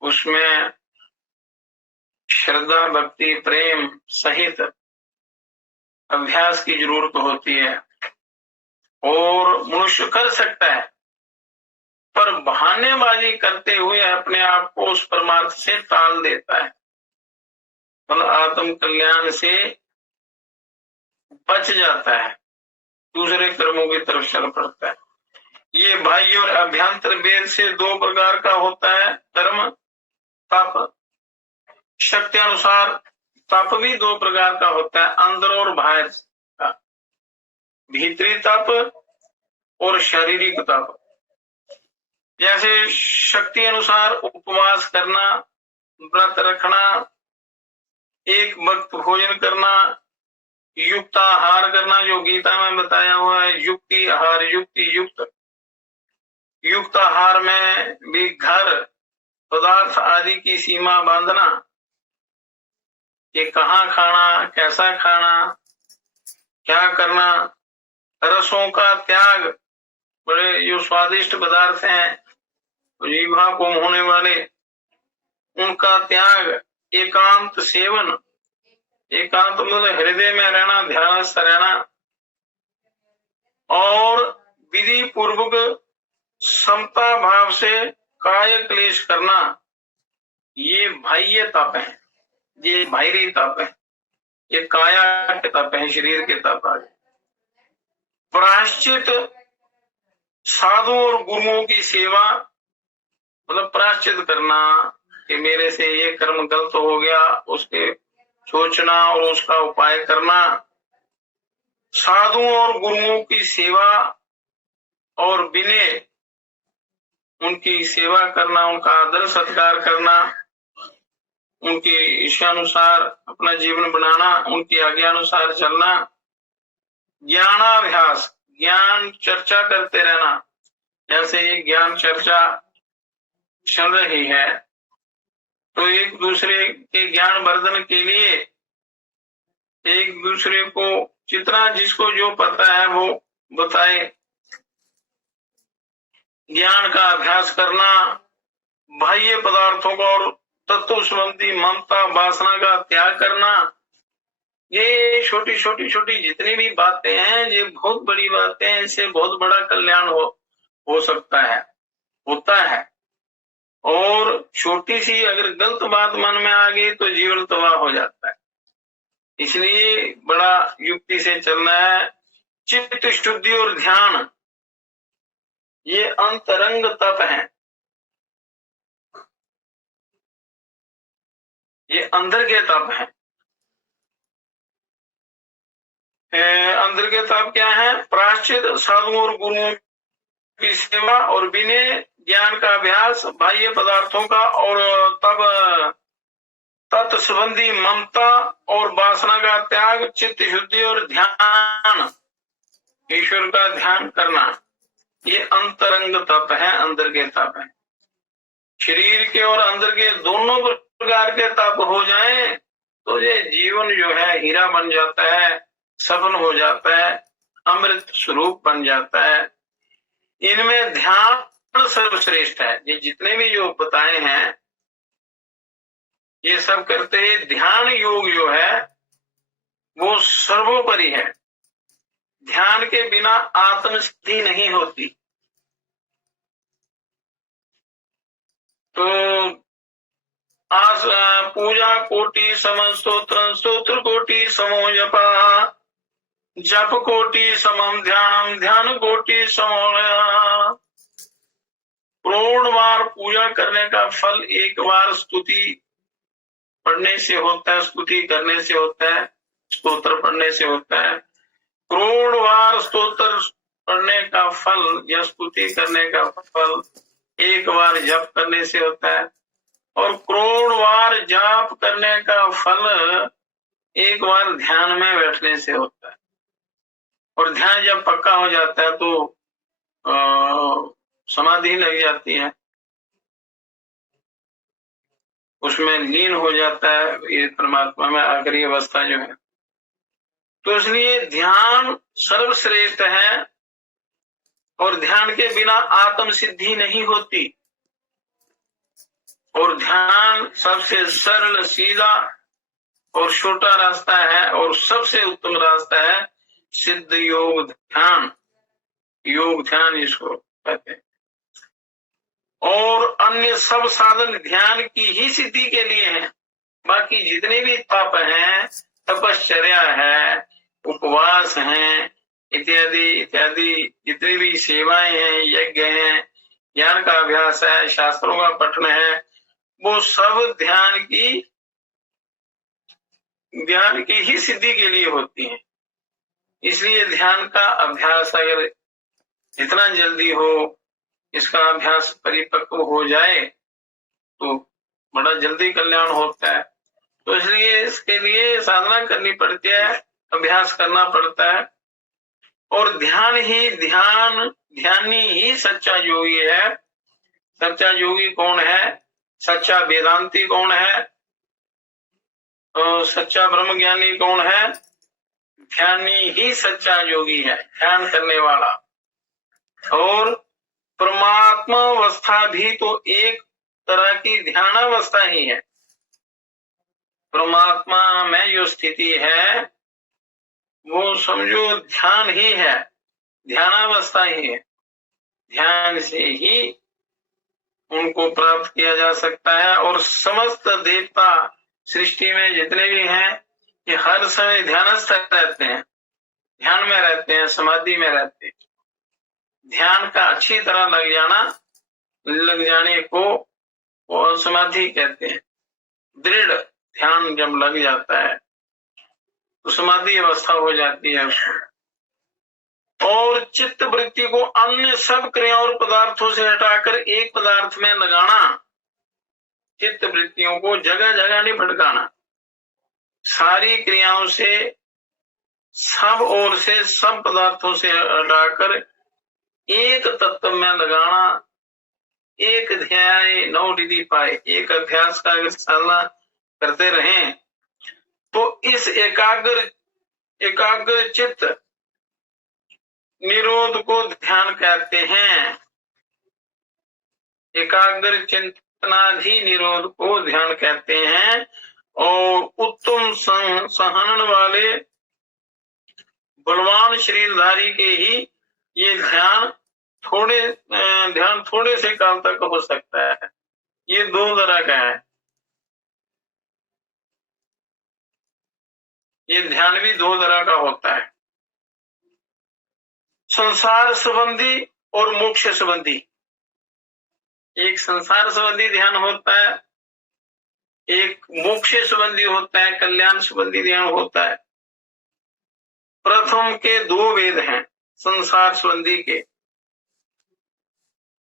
उसमें श्रद्धा भक्ति प्रेम सहित अभ्यास की जरूरत होती है। और मनुष्य कर सकता है, पर बहानेबाजी करते हुए अपने आप को उस परमार्थ से टाल देता है, मतलब आत्म कल्याण से बच जाता है, दूसरे कर्मों की तरफ चल पड़ता है। ये बाह्य और अभ्यंतर भेद से दो प्रकार का होता है कर्म तप। शक्ति अनुसार तप भी दो प्रकार का होता है, अंदर और बाहर का, भीतरी तप और शारीरिक तप। जैसे शक्ति अनुसार उपवास करना, व्रत रखना, एक वक्त भोजन करना, युक्त आहार करना, जो गीता में बताया हुआ है, युक्ति आहार युक्ति युक्त। युक्त आहार में भी घर पदार्थ आदि की सीमा बांधना, ये कहाँ खाना, कैसा खाना, क्या करना, रसों का त्याग, बड़े जो स्वादिष्ट पदार्थ हैं जीवा को होने वाले उनका त्याग, एकांत सेवन, एकांत मतलब हृदय में रहना, ध्यानस्थ रहना, और विधि पूर्वक समता भाव से काय क्लेश करना, ये बाह्य तप है, ये बाहरी तप है, ये काया के तप है, शरीर के तप है। प्रायश्चित साधु और गुरुओं की सेवा, मतलब प्रायश्चित करना कि मेरे से ये कर्म गलत हो गया, उसके सोचना और उसका उपाय करना। साधुओं और गुरुओं की सेवा और विनय, उनकी सेवा करना, उनका आदर सत्कार करना, उनकी इच्छानुसार अपना जीवन बनाना, उनकी आज्ञानुसार चलना। ज्ञानाभ्यास, ज्ञान चर्चा करते रहना, जैसे ये ज्ञान चर्चा चल रही है, तो एक दूसरे के ज्ञान वर्धन के लिए एक दूसरे को जितना जिसको जो पता है वो बताए। ज्ञान का अभ्यास करना, बाह्य पदार्थों का और तत्व संबंधी ममता वासना का त्याग करना। ये छोटी छोटी छोटी जितनी भी बातें हैं, ये बहुत बड़ी बातें हैं, इससे बहुत बड़ा कल्याण हो सकता है, होता है। और छोटी सी अगर गलत बात मन में आ गई तो जीवन तबाह हो जाता है। इसलिए बड़ा युक्ति से चलना है। चित्त शुद्धि और ध्यान, ये अंतरंग तप है, ये अंदर के तप है। अंदर के तप क्या है? प्रायश्चित, साधुओं और गुरुओं की सेवा और विनय, ज्ञान का अभ्यास, बाह्य पदार्थों का और तब तत्व संबंधी ममता और वासना का त्याग, चित्त शुद्धि और ध्यान, ईश्वर का ध्यान करना, ये अंतरंग तप है, अंदर के तप है। शरीर के और अंदर के दोनों प्रकार के तप हो जाएं तो ये जीवन जो है हीरा बन जाता है, सफल हो जाता है, अमृत स्वरूप बन जाता है। इनमें ध्यान सर्वश्रेष्ठ है। ये जितने भी योग बताए हैं, ये सब करते हैं। ध्यान योग जो है वो सर्वोपरि है। ध्यान के बिना आत्मसिद्धि नहीं होती। तो पूजा कोटि समम स्तोत्रम, स्तोत्र कोटि समो जपा, जप कोटि समम ध्यानम, ध्यान कोटि समो लयः। करोड़ बार पूजा करने का फल एक बार स्तुति पढ़ने से होता है, स्तुति करने से होता है, स्तोत्र पढ़ने से होता है। करोड़ बार स्तोत्र पढ़ने का फल या स्तुति करने का फल एक बार जप करने से होता है, और करोड़ बार जाप करने का फल एक बार ध्यान में बैठने से होता है। और ध्यान जब पक्का हो जाता है तो समाधि लग जाती है, उसमें लीन हो जाता है ये परमात्मा में, आखिरी अवस्था जो है। तो इसलिए ध्यान सर्वश्रेष्ठ है, और ध्यान के बिना आत्म सिद्धि नहीं होती। और ध्यान सबसे सरल, सीधा और छोटा रास्ता है, और सबसे उत्तम रास्ता है सिद्ध योग ध्यान। योग ध्यान इसको कहते हैं। और अन्य सब साधन ध्यान की ही सिद्धि के लिए हैं। बाकी जितने भी तप हैं, तपश्चर्या है, उपवास हैं, इत्यादि इत्यादि जितनी भी सेवाएं हैं, यज्ञ हैं, ज्ञान का अभ्यास है, शास्त्रों का पठन है, वो सब ध्यान की ही सिद्धि के लिए होती हैं। इसलिए ध्यान का अभ्यास अगर जितना जल्दी हो, इसका अभ्यास परिपक्व हो जाए तो बड़ा जल्दी कल्याण होता है। तो इसलिए इसके लिए साधना करनी पड़ती है, अभ्यास करना पड़ता है। और ध्यानी ही सच्चा योगी है। सच्चा योगी कौन है? सच्चा वेदांती कौन है? और सच्चा ब्रह्म ज्ञानी कौन है? ध्यानी ही सच्चा योगी है, ध्यान करने वाला। और परमात्मा अवस्था भी तो एक तरह की ध्यानावस्था ही है। परमात्मा में जो स्थिति है वो समझो ध्यान ही है, ध्यानावस्था ही है। ध्यान से ही उनको प्राप्त किया जा सकता है। और समस्त देवता सृष्टि में जितने भी हैं ये हर समय ध्यानस्थ रहते हैं, ध्यान में रहते हैं, समाधि में रहते हैं। ध्यान का अच्छी तरह लग जाने को वो समाधि कहते हैं। दृढ़ ध्यान जब लग जाता है तो समाधि अवस्था हो जाती है उसको। और चित्त वृत्ति को अन्य सब क्रियाओं और पदार्थों से हटाकर एक पदार्थ में लगाना, चित्त वृत्तियों को जगह जगह नहीं भटकाना, सारी क्रियाओं से सब ओर से सब पदार्थों से हटाकर एक तत्व में लगाना। एक ध्याय 9 रिधि पाए, एक अभ्यास का अगर साधना करते रहें तो इस एकाग्र चित्त निरोध को ध्यान कहते हैं। एकाग्र चिंतनाधि निरोध को ध्यान कहते हैं। और उत्तम सहन वाले बलवान शरीरधारी के ही ये ध्यान थोड़े से काल तक हो सकता है। ये 2 तरह का है, ये ध्यान भी 2 तरह का होता है, संसार संबंधी और मोक्ष संबंधी। एक संसार संबंधी ध्यान होता है, एक मोक्ष संबंधी होता है, कल्याण संबंधी ध्यान होता है। प्रथम के 2 वेद हैं संसार संबंधी के।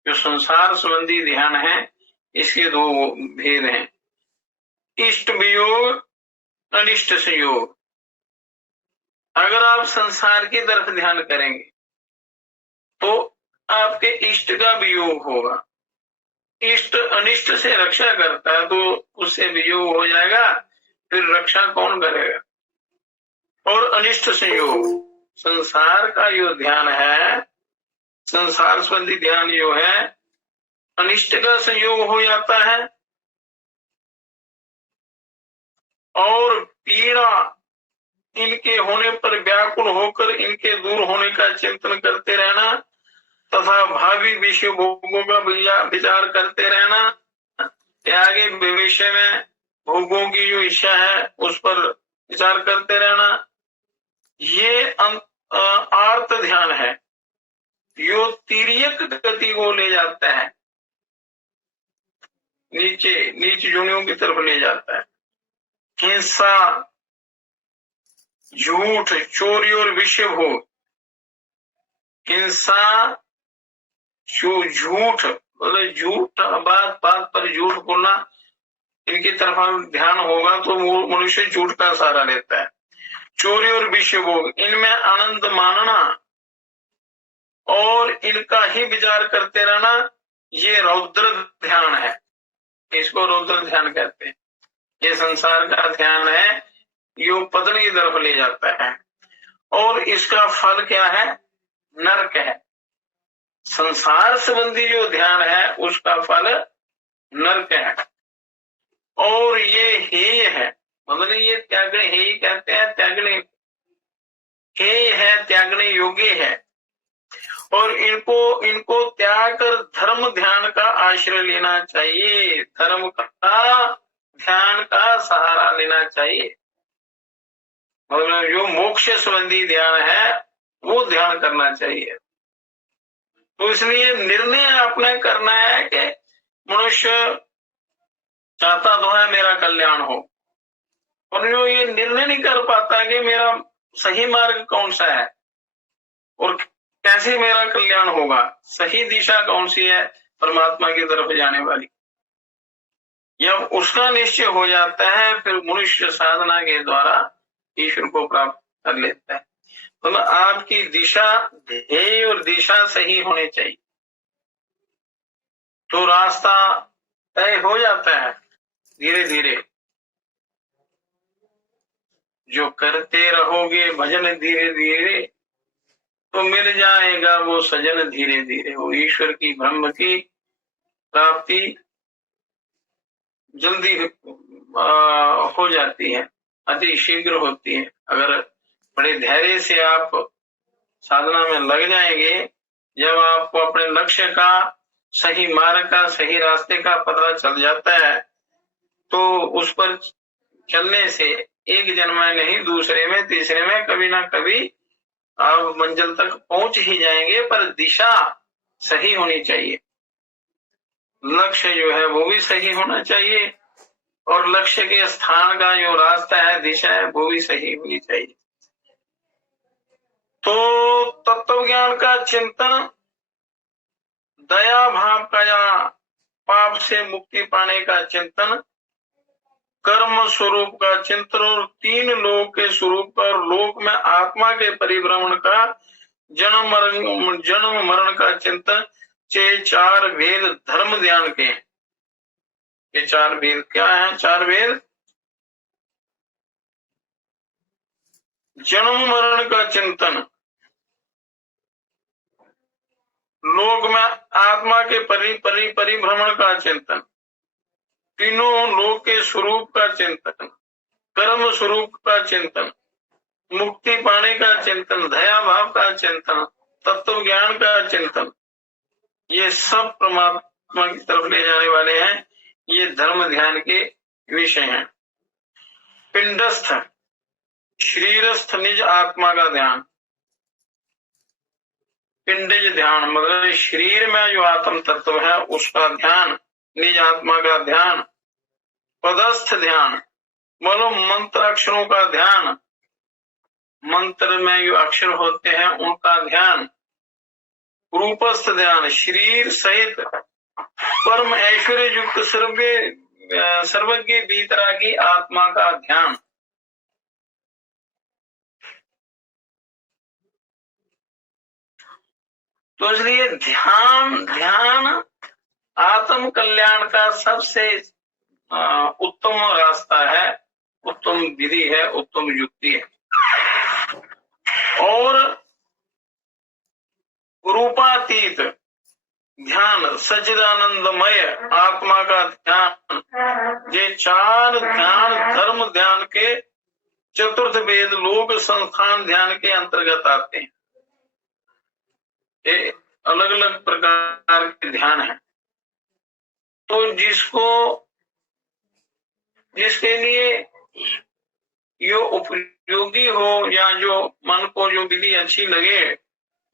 जो संसार संबंधी ध्यान है इसके 2 भेद हैं, इष्ट वियोग, अनिष्ट संयोग। अगर आप संसार की तरफ ध्यान करेंगे तो आपके इष्ट का वियोग होगा। इष्ट अनिष्ट से रक्षा करता है तो उससे वियोग हो जाएगा, फिर रक्षा कौन करेगा। और अनिष्ट संयोग, संसार का जो ध्यान है, संसार संबंधी ध्यान जो है, अनिष्ट का संयोग हो जाता है और पीड़ा इनके होने पर व्याकुल होकर इनके दूर होने का चिंतन करते रहना तथा भावी विषय भोगों का विचार करते रहना, आगे भविष्य में भोगों की जो इच्छा है उस पर विचार करते रहना, ये आर्त ध्यान है। यो तिर्यक गति को ले जाता है, नीच योनियों की तरफ ले जाता है। हिंसा, झूठ, चोरी और विषय भोग। हिंसा, झूठ मतलब झूठ, बात पर झूठ बोलना, इनकी तरफ ध्यान होगा तो मनुष्य झूठ का सहारा लेता है। चोरी और विषय भोग, इनमें आनंद मानना और इनका ही विचार करते रहना, ये रौद्र ध्यान है। इसको रौद्र ध्यान कहते हैं। ये संसार का ध्यान है, यो पतन की तरफ ले जाता है और इसका फल क्या है, नरक है। संसार संबंधी जो ध्यान है उसका फल नरक है। और ये हेय है, मतलब ये त्यागने, हेय कहते हैं त्यागने, हेय है, त्यागने योग्य है। और इनको त्याग कर धर्म ध्यान का आश्रय लेना चाहिए, धर्म का ध्यान का सहारा लेना चाहिए। मतलब जो मोक्ष संबंधी ध्यान है वो ध्यान करना चाहिए। तो इसलिए निर्णय आपने करना है कि मनुष्य चाहता तो है मेरा कल्याण हो, और जो ये निर्णय नहीं कर पाता कि मेरा सही मार्ग कौन सा है और कैसे मेरा कल्याण होगा, सही दिशा कौन सी है परमात्मा की तरफ जाने वाली, जब उसका निश्चय हो जाता है फिर मनुष्य साधना के द्वारा ईश्वर को प्राप्त कर लेता है। तो आपकी दिशा, ध्येय और दिशा सही होनी चाहिए तो रास्ता तय हो जाता है धीरे धीरे। जो करते रहोगे भजन धीरे धीरे तो मिल जाएगा वो सजन धीरे धीरे। वो ईश्वर की ब्रह्म की प्राप्ति जल्दी हो जाती है, अति शीघ्र होती है। अगर बड़े धैर्य से आप साधना में लग जाएंगे, जब आपको अपने लक्ष्य का, सही मार्ग का, सही रास्ते का पता चल जाता है, तो उस पर चलने से एक जन्म में नहीं, दूसरे में, तीसरे में कभी ना कभी आप मंजिल तक पहुंच ही जाएंगे। पर दिशा सही होनी चाहिए, लक्ष्य जो है वो भी सही होना चाहिए, और लक्ष्य के स्थान का जो रास्ता है, दिशा है, वो भी सही होनी चाहिए। तो तत्व ज्ञान का चिंतन, दया भाव का या पाप से मुक्ति पाने का चिंतन, कर्म स्वरूप का चिंतन, और तीन लोक के स्वरूप का, और लोक में आत्मा के परिभ्रमण का, जन्म मरण का चिंतन, ये चार भेद धर्म ध्यान के। ये चार भेद क्या है? चार भेद: जन्म मरण का चिंतन, लोक में आत्मा के परिभ्रमण का चिंतन, तीनों लोक के स्वरूप का चिंतन, कर्म स्वरूप का चिंतन, मुक्ति पाने का चिंतन, दया भाव का चिंतन, तत्व ज्ञान का चिंतन, ये सब परमात्मा की तरफ ले जाने वाले हैं। ये धर्म ध्यान के विषय हैं। पिंडस्थ, शरीरस्थ निज आत्मा का ध्यान। पिंडज ध्यान मतलब शरीर में जो आत्म तत्व है उसका ध्यान, निज आत्मा का ध्यान। पदस्थ ध्यान मतलब मंत्र अक्षरों का ध्यान, मंत्र में जो अक्षर होते हैं उनका ध्यान। रूपस्थ ध्यान, शरीर सहित परम ऐश्वर्य युक्त सर्वज्ञ भीतरा की आत्मा का ध्यान। तो इसलिए ध्यान आत्म कल्याण का सबसे उत्तम रास्ता है, उत्तम विधि है, उत्तम युक्ति है। और रूपातीत ध्यान, सच्चिदानंदमय आत्मा का ध्यान, ये चार ध्यान धर्म ध्यान के चतुर्थ वेद लोक संस्थान ध्यान के अंतर्गत आते हैं। ये अलग अलग प्रकार के ध्यान है। तो जिसके लिए यो उपयोगी हो या जो मन को जो विधि अच्छी लगे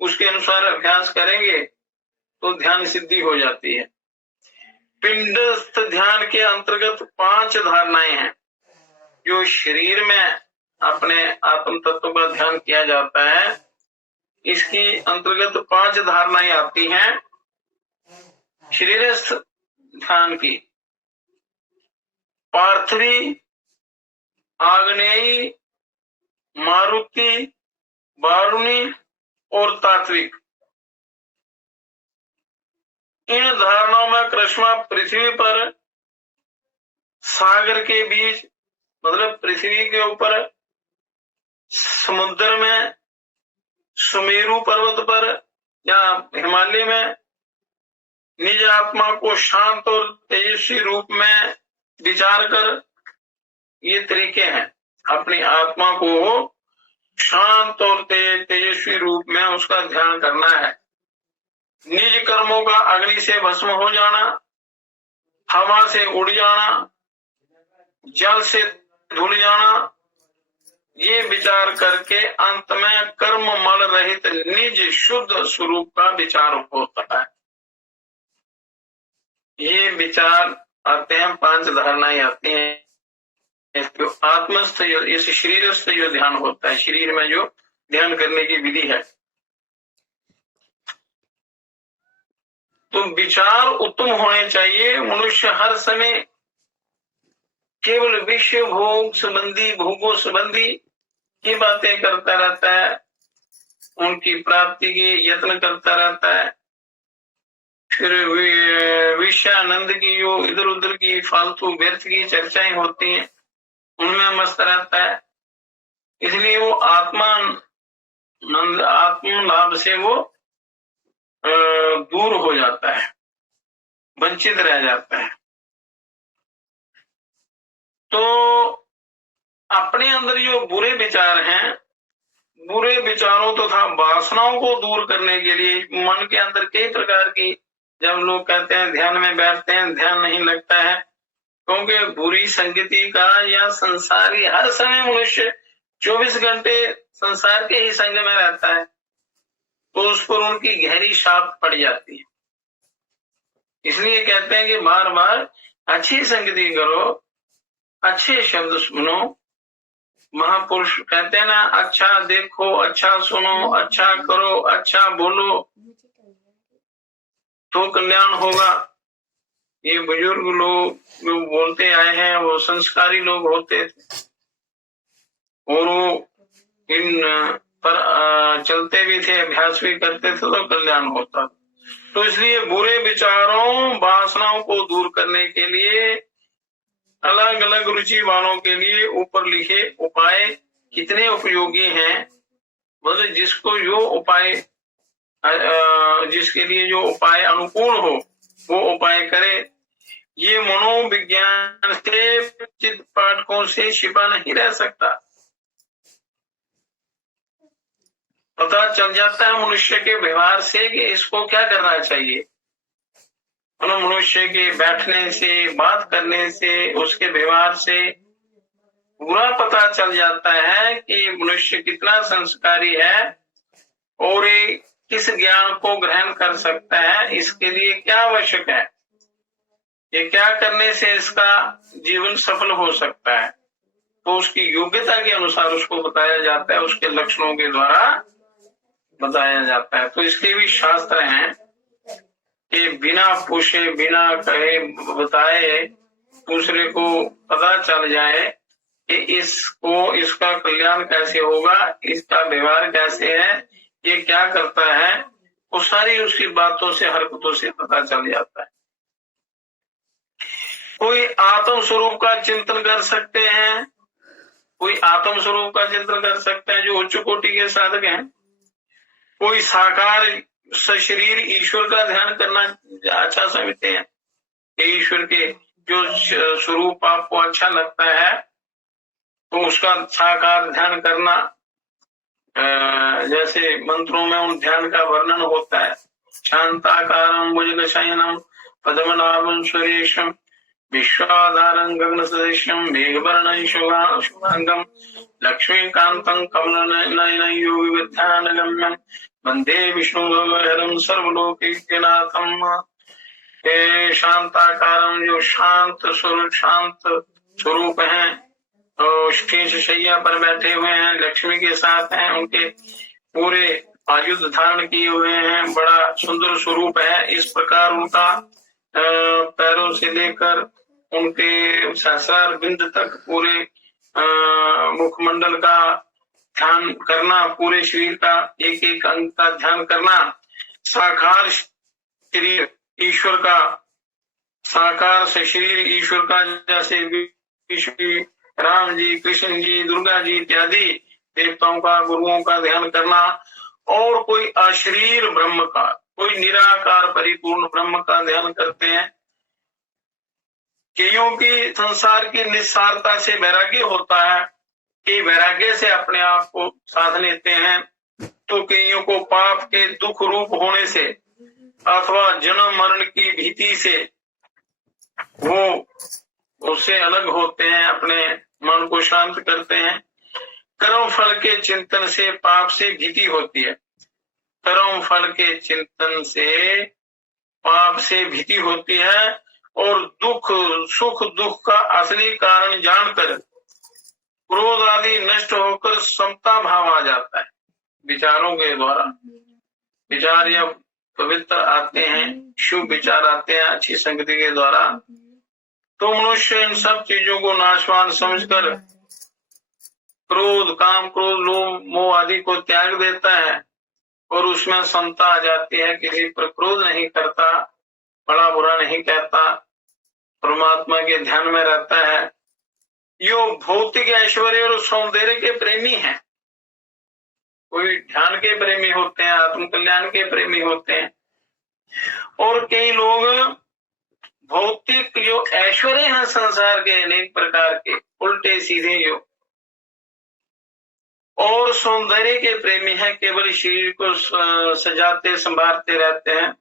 उसके अनुसार अभ्यास करेंगे तो ध्यान सिद्धि हो जाती है। पिंडस्थ ध्यान के अंतर्गत 5 धारणाएं हैं। जो शरीर में अपने आत्म तत्व का ध्यान किया जाता है, इसकी अंतर्गत 5 धारणाएं आती हैं। शरीरस्थ ध्यान की पार्थवी, आग्नेयी, मारुति, वारुणी और तात्विक। इन धारणाओं में कृष्णा पृथ्वी पर, सागर के बीच मतलब पृथ्वी के ऊपर, समुद्र में, सुमेरु पर्वत पर या हिमालय में निज आत्मा को शांत और तेजस्वी रूप में विचार कर, ये तरीके हैं अपनी आत्मा को शांत और तेजस्वी रूप में उसका ध्यान करना है। निज कर्मों का अग्नि से भस्म हो जाना, हवा से उड़ जाना, जल से धुल जाना, ये विचार करके अंत में कर्म मल रहित निज शुद्ध स्वरूप का विचार होता है। ये विचार आते हैं, 5 धारणाएं आती हैं। जो आत्मस्थ, इस शरीरस्थ जो ध्यान होता है, शरीर में जो ध्यान करने की विधि है, तो विचार उत्तम होने चाहिए। मनुष्य हर समय केवल विषय भोग संबंधी, भोगों संबंधी की बातें करता रहता है, उनकी प्राप्ति की यत्न करता रहता है। फिर विषयानंद की जो इधर उधर की फालतू व्यर्थ की चर्चाएं होती हैं, उनमें मस्त रहता है। इसलिए वो आत्म लाभ से वो दूर हो जाता है, वंचित रह जाता है। तो अपने अंदर जो बुरे विचार हैं, बुरे विचारों तथा वासनाओं को दूर करने के लिए मन के अंदर कई प्रकार की, जब लोग कहते हैं ध्यान में बैठते हैं, ध्यान नहीं लगता है, क्योंकि बुरी संगति का या संसारी हर समय मनुष्य 24 घंटे संसार के ही संग में रहता है, तो उस पर उनकी गहरी छाप पड़ जाती है। इसलिए कहते हैं कि बार बार अच्छी संगति करो, अच्छे शब्द सुनो। महापुरुष कहते हैं ना, अच्छा देखो, अच्छा सुनो, अच्छा करो, अच्छा बोलो तो कल्याण होगा। ये बुजुर्ग लोग जो बोलते आए हैं वो संस्कारी लोग होते थे और वो इन पर चलते भी थे, अभ्यास भी करते थे, तो कल्याण होता। तो इसलिए बुरे विचारों, वासनाओं को दूर करने के लिए अलग अलग रुचि वालों के लिए ऊपर लिखे उपाय कितने उपयोगी हैं। मतलब जिसको जो उपाय, जिसके लिए जो उपाय अनुकूल हो वो उपाय करे। ये मनोविज्ञान से, चित्त पाठकों से छिपा नहीं रह सकता। पता चल जाता है मनुष्य के व्यवहार से कि इसको क्या करना चाहिए। मनुष्य के बैठने से, बात करने से, उसके व्यवहार से पूरा पता चल जाता है कि मनुष्य कितना संस्कारी है और ये किस ज्ञान को ग्रहण कर सकता है, इसके लिए क्या आवश्यक है, ये क्या करने से इसका जीवन सफल हो सकता है। तो उसकी योग्यता के अनुसार उसको बताया जाता है, उसके लक्षणों के द्वारा बताया जाता है। तो इसके भी शास्त्र हैं कि बिना पूछे, बिना कहे, बताए दूसरे को पता चल जाए कि इसको, इसका कल्याण कैसे होगा, इसका व्यवहार कैसे है, ये क्या करता है, वो सारी उसकी बातों से, हरकतों से पता चल जाता है। कोई आत्म स्वरूप का चिंतन कर सकते हैं, कोई आत्म स्वरूप का चिंतन कर सकते हैं जो उच्च कोटि के साधक हैं। कोई साकार सशरीर ईश्वर का ध्यान करना अच्छा समझते हैं, ईश्वर के जो स्वरूप आपको अच्छा लगता है तो उसका साकार ध्यान करना। जैसे मंत्रों में उन ध्यान का वर्णन होता है, शांताकारं भुजगशयनं पद्मनाभं सुरेशं विश्वाधारं गगन सदृशं मेघवर्णं शुभांगं लक्ष्मीकान्तं कमलनयनं योगी विद्यानगम्यं वंदे विष्णु भवहरं सर्वलोकैकनाथं। शांताकारं जो शांत स्वरूप हैं, तो शेष शैया पर बैठे हुए हैं, लक्ष्मी के साथ हैं, उनके पूरे आयुध धारण किए हुए हैं, बड़ा सुंदर स्वरूप है। इस प्रकार उनका पैरों से लेकर उनके सहस्रार बिंद तक पूरे मुखमंडल का ध्यान करना, पूरे शरीर का एक एक अंग का ध्यान करना, साकार शरीर ईश्वर का, साकार से शरीर ईश्वर का, जैसे राम जी, कृष्ण जी, दुर्गा जी इत्यादि देवताओं का, गुरुओं का ध्यान करना। और कोई अशरीर ब्रह्म का, कोई निराकार परिपूर्ण ब्रह्म का ध्यान करते हैं। कईयों की संसार की निस्सारता से वैराग्य होता है, कि वैराग्य से अपने आप को साध लेते हैं। तो कईयों को पाप के दुख रूप होने से अथवा जन्म मरण की भीति से वो उससे अलग होते हैं, अपने मन को शांत करते हैं। कर्म फल के चिंतन से पाप से भीति होती है, कर्म फल के चिंतन से पाप से भीति होती है। और दुख, सुख दुख का असली कारण जानकर क्रोध आदि नष्ट होकर समता भाव आ जाता है। विचारों के द्वारा विचार या पवित्र आते हैं, शुभ विचार आते हैं अच्छी संगति के द्वारा, तो मनुष्य इन सब चीजों को नाशवान समझकर क्रोध, काम, क्रोध, लोभ, मोह आदि को त्याग देता है और उसमें समता आ जाती है। किसी पर क्रोध नहीं करता, बड़ा बुरा नहीं कहता, परमात्मा के ध्यान में रहता है। यो भौतिक ऐश्वर्य और सौंदर्य के प्रेमी हैं। कोई ध्यान के प्रेमी होते हैं, आत्म कल्याण के प्रेमी होते हैं, और कई लोग भौतिक जो ऐश्वर्य हैं संसार के अनेक प्रकार के, उल्टे सीधे योग। और सौंदर्य के प्रेमी है, केवल शरीर को सजाते संवारते रहते हैं।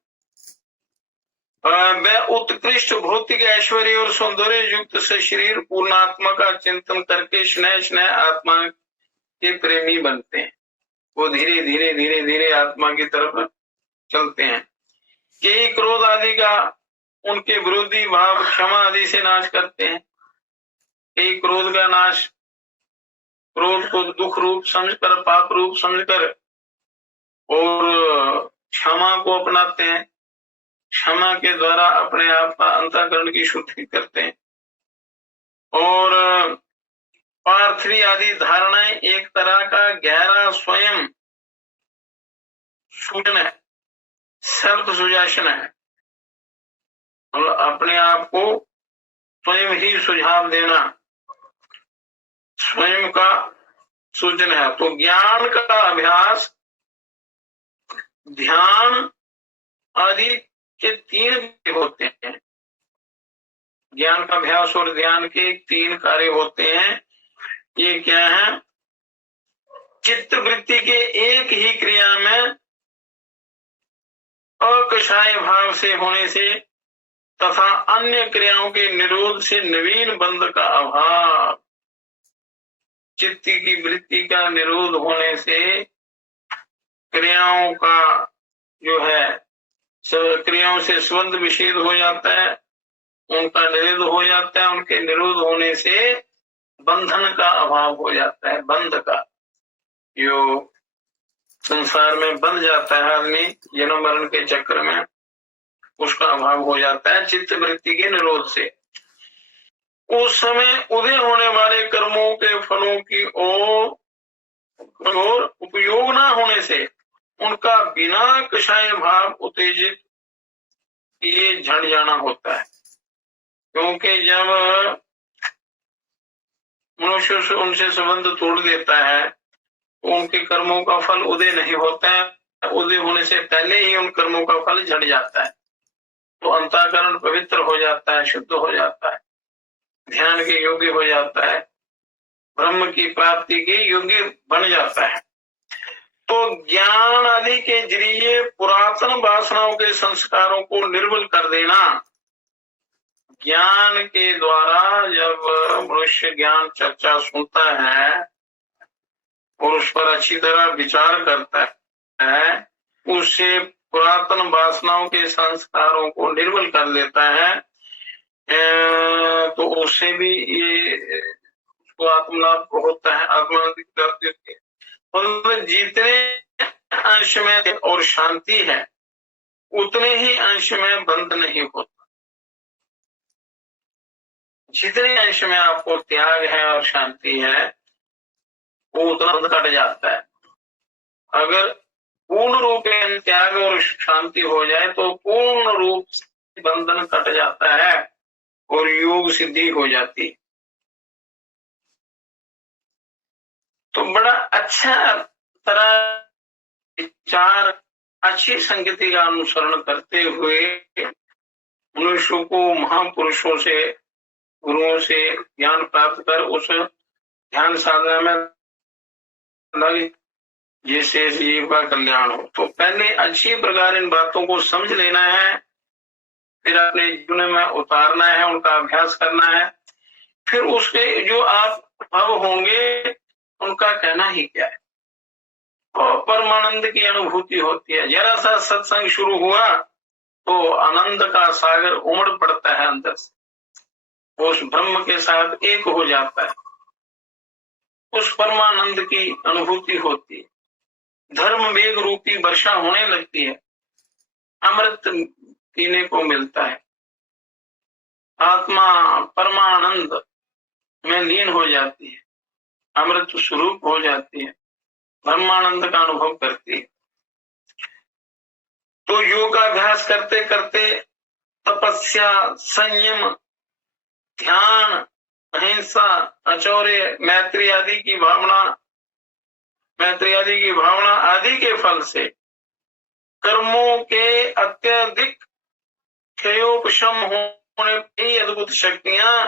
वह उत्कृष्ट भौतिक ऐश्वर्य और सौंदर्य युक्त से शरीर पूर्णात्मा का चिंतन करके स्नेह स्नेह आत्मा के प्रेमी बनते हैं। वो धीरे धीरे धीरे धीरे आत्मा की तरफ चलते हैं। कई क्रोध आदि का उनके विरोधी भाव क्षमा आदि से नाश करते हैं। कई क्रोध का नाश, क्रोध को दुख रूप समझकर, पाप रूप समझकर, और क्षमा को अपनाते हैं। क्षमा के द्वारा अपने आप का अंतःकरण की शुद्धि करते हैं। और पार्थिवी आदि धारणाएं एक तरह का गहरा स्वयं सूचन है, सेल्फ सुजेशन है, और अपने आप को स्वयं ही सुझाव देना स्वयं का सूचन है। तो ज्ञान का अभ्यास, ध्यान आदि के 3 होते हैं। ज्ञान का अभ्यास और ध्यान के 3 कार्य होते हैं। ये क्या है? चित्त वृत्ति के एक ही क्रिया में अकषाय भाव से होने से तथा अन्य क्रियाओं के निरोध से नवीन बंध का अभाव। चित्त की वृत्ति का निरोध होने से क्रियाओं का जो है, क्रियाओं से संबंध विच्छेद हो जाता है, उनका निरोध हो जाता है। उनके निरोध होने से बंधन का अभाव हो जाता है। बंध का, जो संसार में बंध जाता है आदमी जन्म मरण के चक्र में, उसका अभाव हो जाता है चित्त वृत्ति के निरोध से। उस समय उदय होने वाले कर्मों के फलों की और उपयोग न होने से उनका बिना कषाय भाव उत्तेजित किए झड़ जाना होता है। क्योंकि जब मनुष्य से उनसे संबंध तोड़ देता है तो उनके कर्मों का फल उदय नहीं होता है। उदय होने से पहले ही उन कर्मों का फल झड़ जाता है। तो अंतःकरण पवित्र हो जाता है, शुद्ध हो जाता है, ध्यान के योग्य हो जाता है, ब्रह्म की प्राप्ति के योग्य बन जाता है। तो ज्ञान आदि के जरिए पुरातन वासनाओं के संस्कारों को निर्मल कर देना। ज्ञान के द्वारा जब मनुष्य ज्ञान चर्चा सुनता है और उस पर अच्छी तरह विचार करता है, उससे पुरातन वासनाओं के संस्कारों को निर्मल कर देता है। तो उससे भी ये उसको आत्मलाभ होता है, आत्मानंद की प्राप्ति होती है। मतलब जितने अंश में और शांति है उतने ही अंश में बंध नहीं होता। जितने अंश में आपको त्याग है और शांति है वो उतना बंध कट जाता है। अगर पूर्ण रूप में त्याग और शांति हो जाए तो पूर्ण रूप से बंधन कट जाता है और योग सिद्धि हो जाती। तो बड़ा अच्छा तरह विचार, अच्छी संगति का अनुसरण करते हुए मनुष्य को महापुरुषों से, गुरुओं से ज्ञान प्राप्त कर उस ध्यान साधना में लगे जिससे जीव का कल्याण हो। तो पहले अच्छी प्रकार इन बातों को समझ लेना है, फिर अपने जीवन में उतारना है, उनका अभ्यास करना है। फिर उसके जो आप भाव होंगे उनका कहना ही क्या है। और परमानंद की अनुभूति होती है। जरा सा सत्संग शुरू हुआ तो आनंद का सागर उमड़ पड़ता है अंदर से, उस ब्रह्म के साथ एक हो जाता है, उस परमानंद की अनुभूति होती है। धर्म वेग रूपी वर्षा होने लगती है, अमृत पीने को मिलता है, आत्मा परमानंद में लीन हो जाती है, अमृत स्वरूप हो जाती है, ब्रह्मानंद का अनुभव करती है। तो योगाभ्यास करते करते तपस्या, संयम, ध्यान, अहिंसा, अचौर्य, मैत्री आदि की भावना आदि के फल से कर्मों के अत्यधिक क्षयोपशम होने की अद्भुत शक्तियां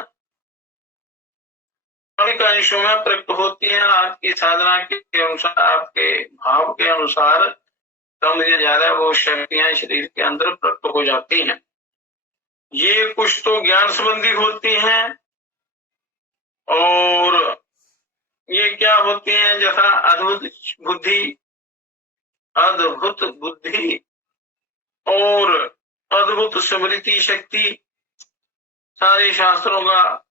स्वाभाविक अंशों में प्रकट होती हैं। आपकी साधना के अनुसार, आपके भाव के अनुसार कम या ज्यादा वो शक्तियां शरीर के अंदर प्रकट हो जाती हैं। ये कुछ तो ज्ञान संबंधी होती हैं और ये क्या होती हैं, जैसा अद्भुत बुद्धि और अद्भुत स्मृति शक्ति, सारे शास्त्रों का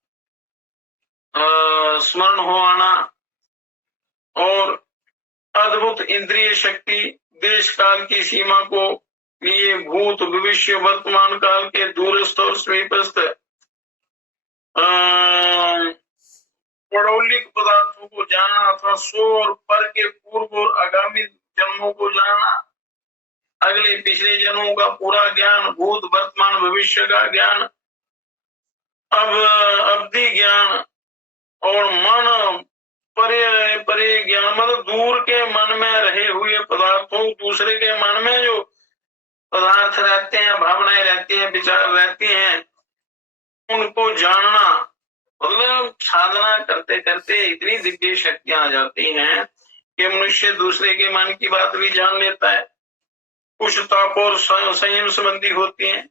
स्मरण हो आना और अद्भुत इंद्रिय शक्ति, देश काल की सीमा को लिए भूत भविष्य वर्तमान काल के दूरस्थ और समीपस्थ पौराणिक पदार्थों को जानना अथवा सो और पर के पूर्व और आगामी जन्मों को जानना, अगले पिछले जन्मों का पूरा ज्ञान, भूत वर्तमान भविष्य का ज्ञान, अब अवधि ज्ञान और मन परे परे ज्ञान, मतलब दूर के मन में रहे हुए पदार्थों, दूसरे के मन में जो पदार्थ रहते हैं, भावनाएं रहती हैं, विचार रहते हैं, उनको जानना। मतलब साधना करते करते इतनी दिव्य शक्तियां आ जाती हैं कि मनुष्य दूसरे के मन की बात भी जान लेता है। कुछ तप और संयम संबंधी होती हैं,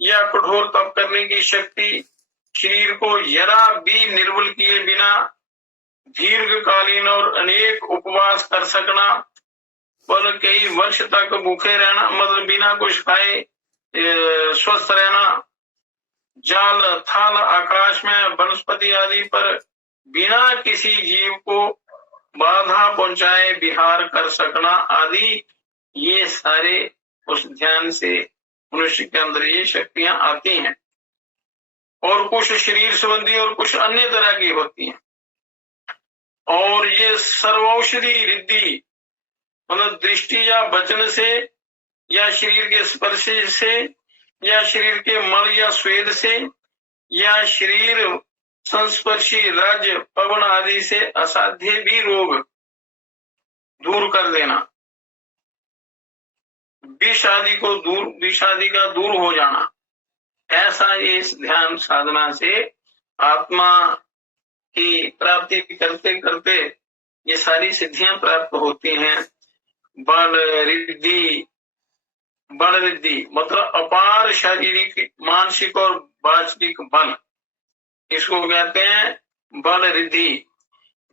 या कठोर तप करने की शक्ति, शरीर को जरा भी निर्बल किए बिना दीर्घकालीन और अनेक उपवास कर सकना, और कई वर्ष तक भूखे रहना, मतलब बिना कुछ खाए स्वस्थ रहना, जल थल आकाश में वनस्पति आदि पर बिना किसी जीव को बाधा पहुंचाए विहार कर सकना आदि, ये सारे उस ध्यान से मनुष्य के अंदर ये शक्तियां आती हैं। और कुछ शरीर संबंधी और कुछ अन्य तरह की होती हैं। और ये सर्वौषधि रिद्धि, मतलब दृष्टि या वचन से या शरीर के स्पर्श से या शरीर के मल या स्वेद से या शरीर संस्पर्शी रज पवन आदि से असाध्य भी रोग दूर कर देना, विष आदि का दूर हो जाना, ऐसा इस ध्यान साधना से आत्मा की प्राप्ति करते करते ये सारी सिद्धियां प्राप्त होती हैं। बल रिद्धि मतलब अपार शारीरिक, मानसिक और वाचनिक बल, इसको कहते हैं बल रिद्धि।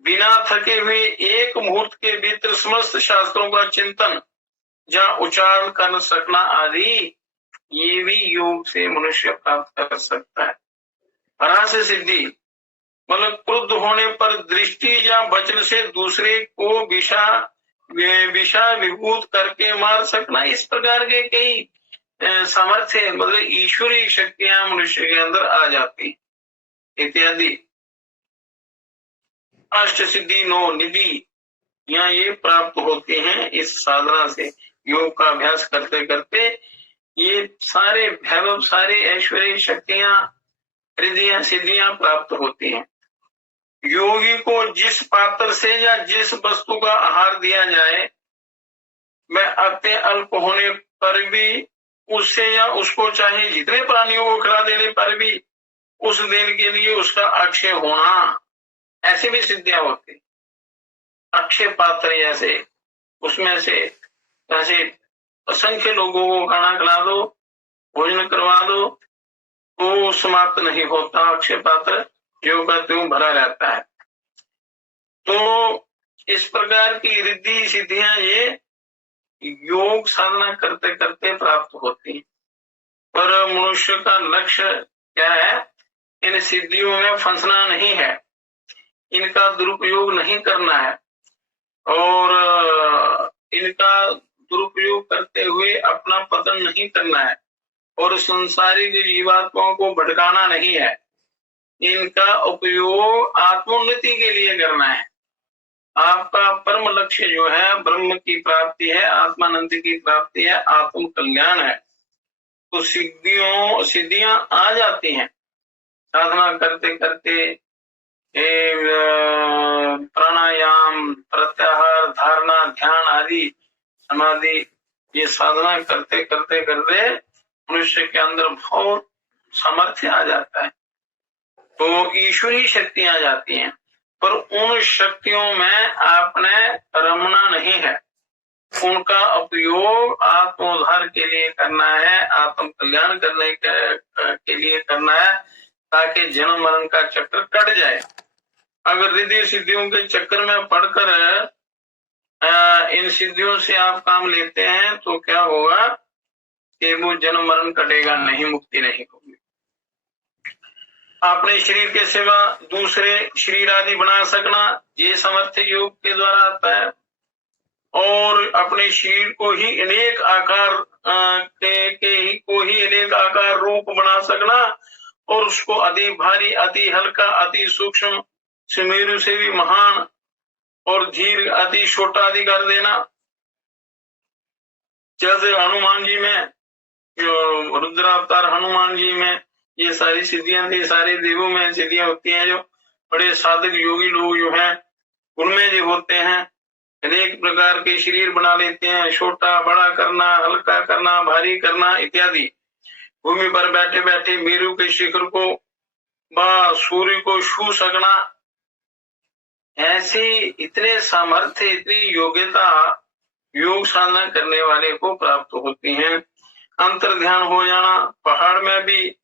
बिना थके हुए एक मुहूर्त के भीतर समस्त शास्त्रों का चिंतन या उच्चारण कर सकना आदि, ये भी योग से मनुष्य प्राप्त कर सकता है। परास सिद्धि मतलब क्रुद्ध होने पर दृष्टि या वचन से दूसरे को विषा विभूत करके मार सकना, इस प्रकार के कई सामर्थ्य, मतलब ईश्वरीय शक्तियां मनुष्य के अंदर आ जाती इत्यादि। अष्ट सिद्धि 9 निधि यहाँ ये प्राप्त होते हैं इस साधना से। योग का अभ्यास करते करते ये सारे वैभव, सारे ऐश्वर्य शक्तियां, रिद्धियां, सिद्धियां प्राप्त होती हैं। योगी को जिस पात्र से या जिस वस्तु का आहार दिया जाए, वह अत्य अल्प होने पर भी उससे या उसको चाहे जितने प्राणियों को खिला देने पर भी उस दिन के लिए उसका अक्षय होना, ऐसी भी सिद्धियां होती। अक्षय पात्र जैसे उसमें से जैसे असंख्य लोगों को खाना खिला दो, भोजन करवा दो, तो समाप्त नहीं होता, अक्षय पात्र जो का त्यों भरा रहता है। तो इस प्रकार की रिद्धि सिद्धियां ये योग साधना करते करते प्राप्त होती हैं। पर मनुष्य का लक्ष्य क्या है? इन सिद्धियों में फंसना नहीं है, इनका दुरुपयोग नहीं करना है और इनका दुरुपयोग करते हुए अपना पतन नहीं करना है और संसारिक जीवात्माओं को भटकाना नहीं है। इनका उपयोग आत्मोन्नति के लिए करना है। आपका परम लक्ष्य जो है ब्रह्म की प्राप्ति है, आत्मानंद की प्राप्ति है, आत्म कल्याण है। तो सिद्धियां आ जाती हैं साधना करते करते। प्राणायाम, प्रत्याहार, धारणा, ध्यान आदि, समाधि, ये साधना करते करते करते मनुष्य के अंदर बहुत सामर्थ्य आ जाता है। तो ईश्वरीय शक्तियां आ जाती हैं। पर उन शक्तियों में आपने रमना नहीं है। उनका उपयोग आत्मोद्धार के लिए करना है, आत्म कल्याण करने के लिए करना है, ताकि जन्म मरण का चक्र कट जाए। अगर रिद्धि सिद्धियों के चक्कर में पड़कर इन सिद्धियों से आप काम लेते हैं तो क्या होगा कि वो जन्म मरण कटेगा नहीं, मुक्ति नहीं होगी। अपने शरीर के सिवा दूसरे शरीर आदि बना सकना, ये समर्थ योग के द्वारा आता है। और अपने शरीर को ही अनेक आकार को ही अनेक आकार रूप बना सकना, और उसको अति भारी, अति हल्का, अति सूक्ष्म, सुमेरु से भी महान और धीर अति छोटा आदि कर देना। जैसे हनुमान जी में, रुद्रावतार हनुमान जी में ये सारी सिद्धियां थी, सारे देवों में सिद्धियां होती हैं। जो बड़े साधक योगी लोग जो हैं उनमें जो होते हैं, अनेक प्रकार के शरीर बना लेते हैं, छोटा बड़ा करना, हल्का करना, भारी करना इत्यादि। भूमि पर बैठे बैठे मेरु के शिखर को व सूर्य को छू सकना, ऐसी इतने सामर्थ्य, इतनी योग्यता योग साधना करने वाले को प्राप्त होती है। अंतर ध्यान हो जाना, पहाड़ में भी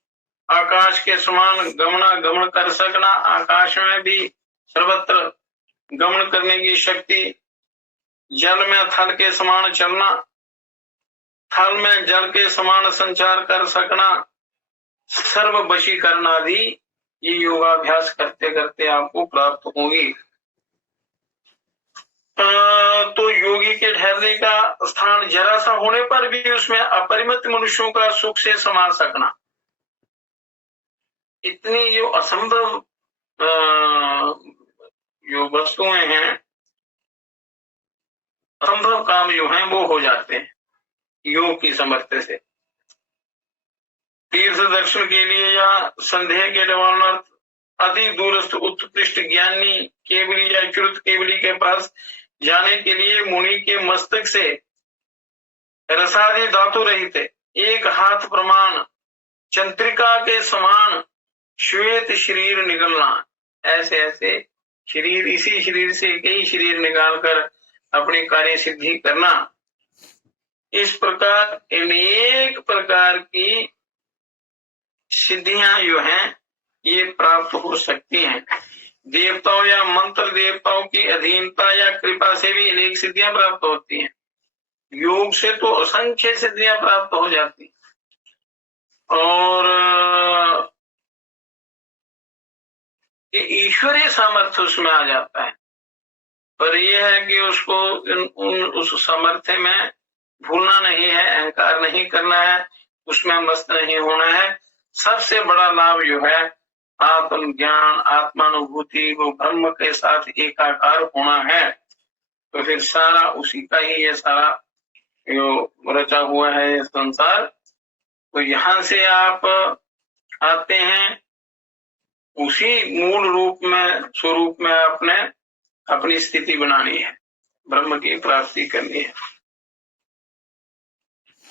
आकाश के समान गमन कर सकना, आकाश में भी सर्वत्र गमन करने की शक्ति, जल में थल के समान चलना, थल में जल के समान संचार कर सकना, सर्व वशीकरण आदि ये योगाभ्यास करते करते आपको प्राप्त होगी। तो योगी के ठहरने का स्थान जरा सा होने पर भी उसमें अपरिमित मनुष्यों का सुख से समा सकना, इतनी जो असंभव जो वस्तुएं हैं, असंभव काम जो हैं वो हो जाते हैं योग की समर्थ्य से। तीर्थ दर्शन के लिए या संदेह के निवारणार्थ अति दूरस्थ उत्कृष्ट ज्ञानी केवली या श्रुत केवली के पास जाने के लिए मुनि के मस्तक से रसादि धातु रहित एक हाथ प्रमाण चंद्रिका के समान श्वेत शरीर निकलना, ऐसे ऐसे शरीर, इसी शरीर से कई शरीर निकालकर अपनी कार्य सिद्धि करना। इस प्रकार अनेक प्रकार की सिद्धियां जो हैं ये प्राप्त हो सकती हैं। देवताओं या मंत्र देवताओं की अधीनता या कृपा से भी अनेक सिद्धियां प्राप्त होती हैं। योग से तो असंख्य सिद्धियां प्राप्त हो जाती, और ईश्वरीय सामर्थ्य उसमें आ जाता है। पर यह है कि उसको उस सामर्थ्य में भूलना नहीं है, अहंकार नहीं करना है, उसमें मस्त नहीं होना है। सबसे बड़ा लाभ जो है आत्म ज्ञान, आत्मानुभूति, वो ब्रह्म के साथ एकाकार होना है। तो फिर सारा उसी का ही ये सारा जो रचा हुआ है ये संसार। तो यहाँ से आप आते हैं, उसी मूल रूप में, स्वरूप में आपने अपनी स्थिति बनानी है, ब्रह्म की प्राप्ति करनी है।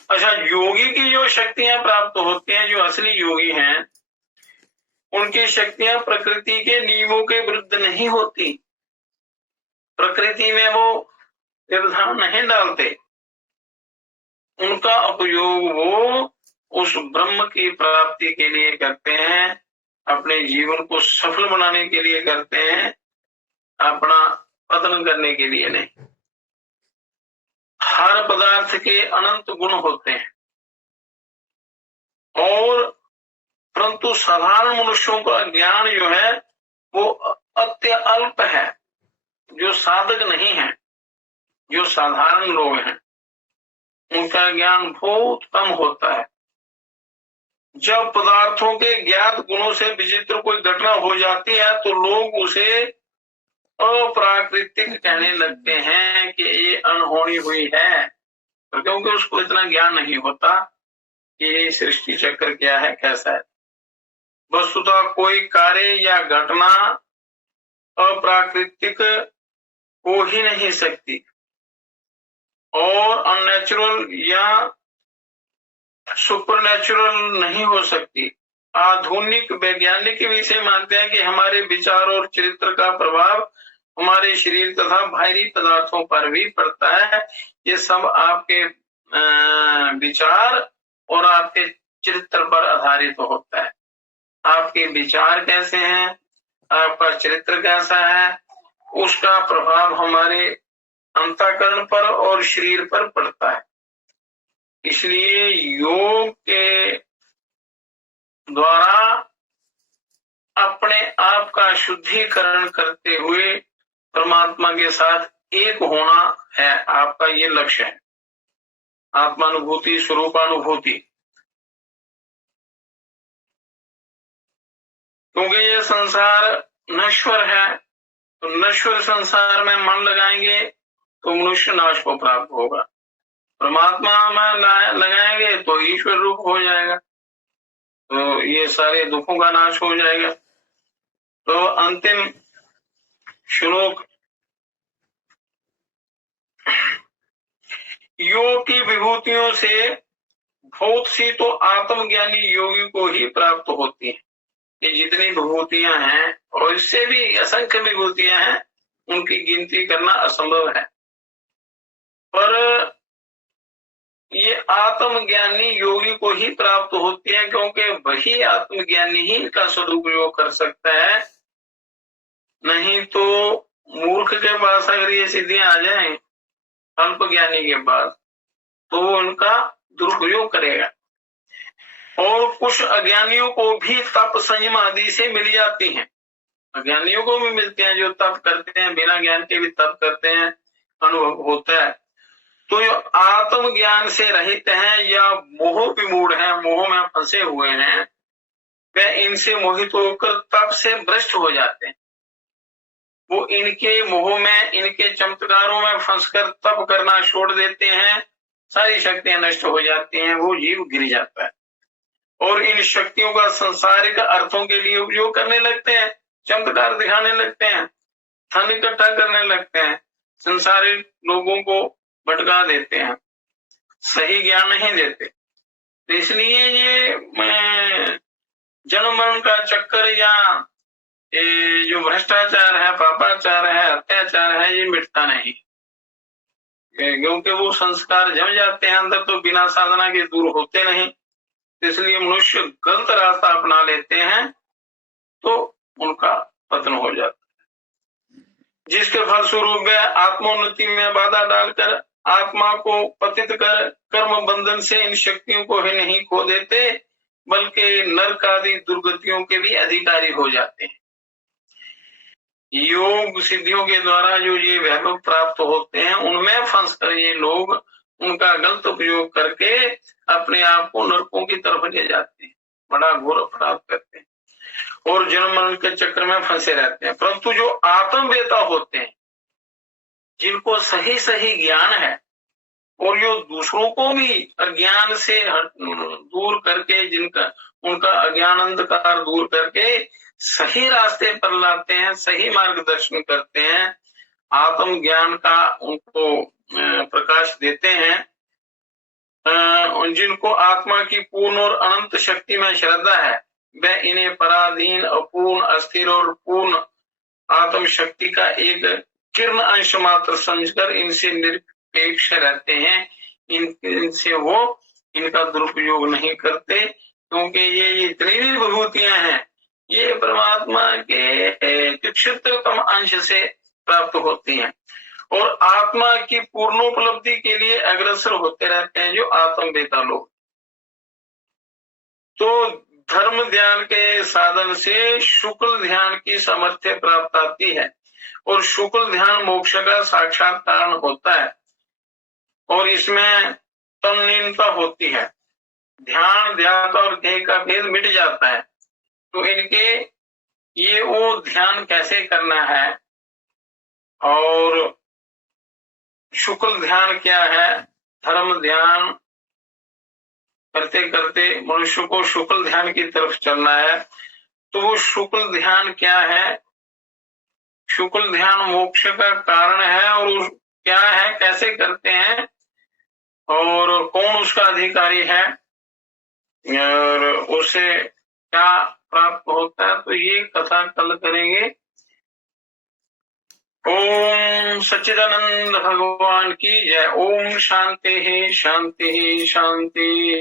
अच्छा, योगी की जो शक्तियां प्राप्त होती हैं, जो असली योगी हैं, उनकी शक्तियां प्रकृति के नियमों के विरुद्ध नहीं होती। प्रकृति में वो व्यवधान नहीं डालते, उनका उपयोग वो उस ब्रह्म की प्राप्ति के लिए करते हैं, अपने जीवन को सफल बनाने के लिए करते हैं, अपना पतन करने के लिए नहीं। हर पदार्थ के अनंत गुण होते हैं, और परंतु साधारण मनुष्यों का ज्ञान जो है वो अत्यल्प है। जो साधक नहीं है, जो साधारण लोग हैं, उनका ज्ञान बहुत कम होता है। जब पदार्थों के ज्ञात गुणों से विचित्र कोई घटना हो जाती है तो लोग उसे अप्राकृतिक कहने लगते हैं कि ये अनहोनी हुई है, तो क्योंकि उसको इतना ज्ञान नहीं होता कि ये सृष्टि चक्र क्या है, कैसा है। वस्तुतः कोई कार्य या घटना अप्राकृतिक हो ही नहीं सकती, और अननेचुरल या सुपरनेचुरल नहीं हो सकती। आधुनिक वैज्ञानिक भी इसे मानते हैं कि हमारे विचार और चरित्र का प्रभाव हमारे शरीर तथा बाहरी पदार्थों पर भी पड़ता है। ये सब आपके विचार और आपके चरित्र पर आधारित होता है। आपके विचार कैसे हैं, आपका चरित्र कैसा है, उसका प्रभाव हमारे अंतःकरण पर और शरीर पर पड़ता है। इसलिए योग के द्वारा अपने आप का शुद्धिकरण करते हुए परमात्मा के साथ एक होना है आपका, ये लक्ष्य है। आत्मानुभूति, स्वरूपानुभूति। क्योंकि ये संसार नश्वर है, तो नश्वर संसार में मन लगाएंगे तो मनुष्य नाश को प्राप्त होगा, परमात्मा में लगाएंगे तो ईश्वर रूप हो जाएगा, तो ये सारे दुखों का नाश हो जाएगा। तो अंतिम श्लोक, योग की विभूतियों से बहुत सी तो आत्मज्ञानी योगी को ही प्राप्त होती है। ये जितनी विभूतियां हैं और इससे भी असंख्य विभूतियां हैं, उनकी गिनती करना असंभव है, पर ये आत्मज्ञानी योगी को ही प्राप्त होती है, क्योंकि वही आत्मज्ञानी ही इनका सदुपयोग कर सकता है। नहीं तो मूर्ख के पास अगर ये सिद्धियां आ जाएं अल्पज्ञानी के पास, तो वो उनका दुरुपयोग करेगा। और कुछ अज्ञानियों को भी तप संयम आदि से मिल जाती हैं, अज्ञानियों को भी मिलते हैं जो तप करते हैं, बिना ज्ञान के भी तप करते हैं, अनुभव होता है। तो जो आत्मज्ञान से रहित हैं या मोह विमूढ़ हैं, मोह में फंसे हुए हैं, वे इनसे मोहित होकर तप से भ्रष्ट हो जाते हैं। वो इनके मोह में, इनके चमत्कारों में फंसकर तप करना छोड़ देते हैं, सारी शक्तियां नष्ट हो जाती हैं, वो जीव गिर जाता है और इन शक्तियों का संसारिक अर्थों के लिए उपयोग करने लगते हैं, चमत्कार दिखाने लगते हैं, धन इकट्ठा करने लगते हैं, संसारिक लोगों को भटका देते हैं, सही ज्ञान नहीं देते। तो इसलिए ये जन्म मरण का चक्कर या ये जो भ्रष्टाचार है, पापाचार है, अत्याचार है, ये मिटता नहीं, क्योंकि वो संस्कार जम जाते हैं अंदर, तो बिना साधना के दूर होते नहीं। इसलिए मनुष्य गलत रास्ता अपना लेते हैं तो उनका पतन हो जाता है, जिसके फलस्वरूप वे आत्मोन्नति में बाधा डालकर आत्मा को पतित कर कर्म बंधन से इन शक्तियों को ही नहीं खो देते, बल्कि नरक आदि दुर्गतियों के भी अधिकारी हो जाते हैं। योग सिद्धियों के द्वारा जो ये वैभव प्राप्त होते हैं, उनमें फंसकर ये लोग उनका गलत उपयोग करके अपने आप को नरकों की तरफ ले जाते हैं, बड़ा घोर अपराध करते हैं और जन्म मरण के चक्र में फंसे रहते हैं। परंतु जो आत्मवेता होते हैं, जिनको सही सही ज्ञान है और जो दूसरों को भी अज्ञान से दूर करके, जिनका उनका अज्ञान अंधकार दूर करके सही रास्ते पर लाते हैं, सही मार्गदर्शन करते हैं, आत्मज्ञान का उनको प्रकाश देते हैं, जिनको आत्मा की पूर्ण और अनंत शक्ति में श्रद्धा है, वे इन्हें पराधीन, अपूर्ण, अस्थिर और पूर्ण आत्म शक्ति का एक किरण अंश मात्र समझकर इनसे निरपेक्ष रहते हैं। इनसे वो इनका दुरुपयोग नहीं करते, क्योंकि ये इतनी भी विभूतियां हैं, ये परमात्मा के क्षुद्रतम अंश से प्राप्त होती हैं और आत्मा की पूर्णोपलब्धि के लिए अग्रसर होते रहते हैं जो आत्मवेता लोग। तो धर्म ध्यान के साधन से शुक्ल ध्यान की सामर्थ्य प्राप्त आती है और शुक्ल ध्यान मोक्ष का साक्षात कारण होता है और इसमें तन्लीनता होती है, ध्यान ध्यान और ध्येय का भेद मिट जाता है। तो इनके ये वो ध्यान कैसे करना है और शुक्ल ध्यान क्या है, धर्म ध्यान करते करते मनुष्य को शुक्ल ध्यान की तरफ चलना है। तो वो शुक्ल ध्यान क्या है, शुक्ल ध्यान मोक्ष का कारण है और क्या है, कैसे करते हैं और कौन उसका अधिकारी है और उसे क्या प्राप्त होता है, तो ये कथा कल करेंगे। ओम सच्चिदानंद भगवान की जय। ओम शांति शांति शांति।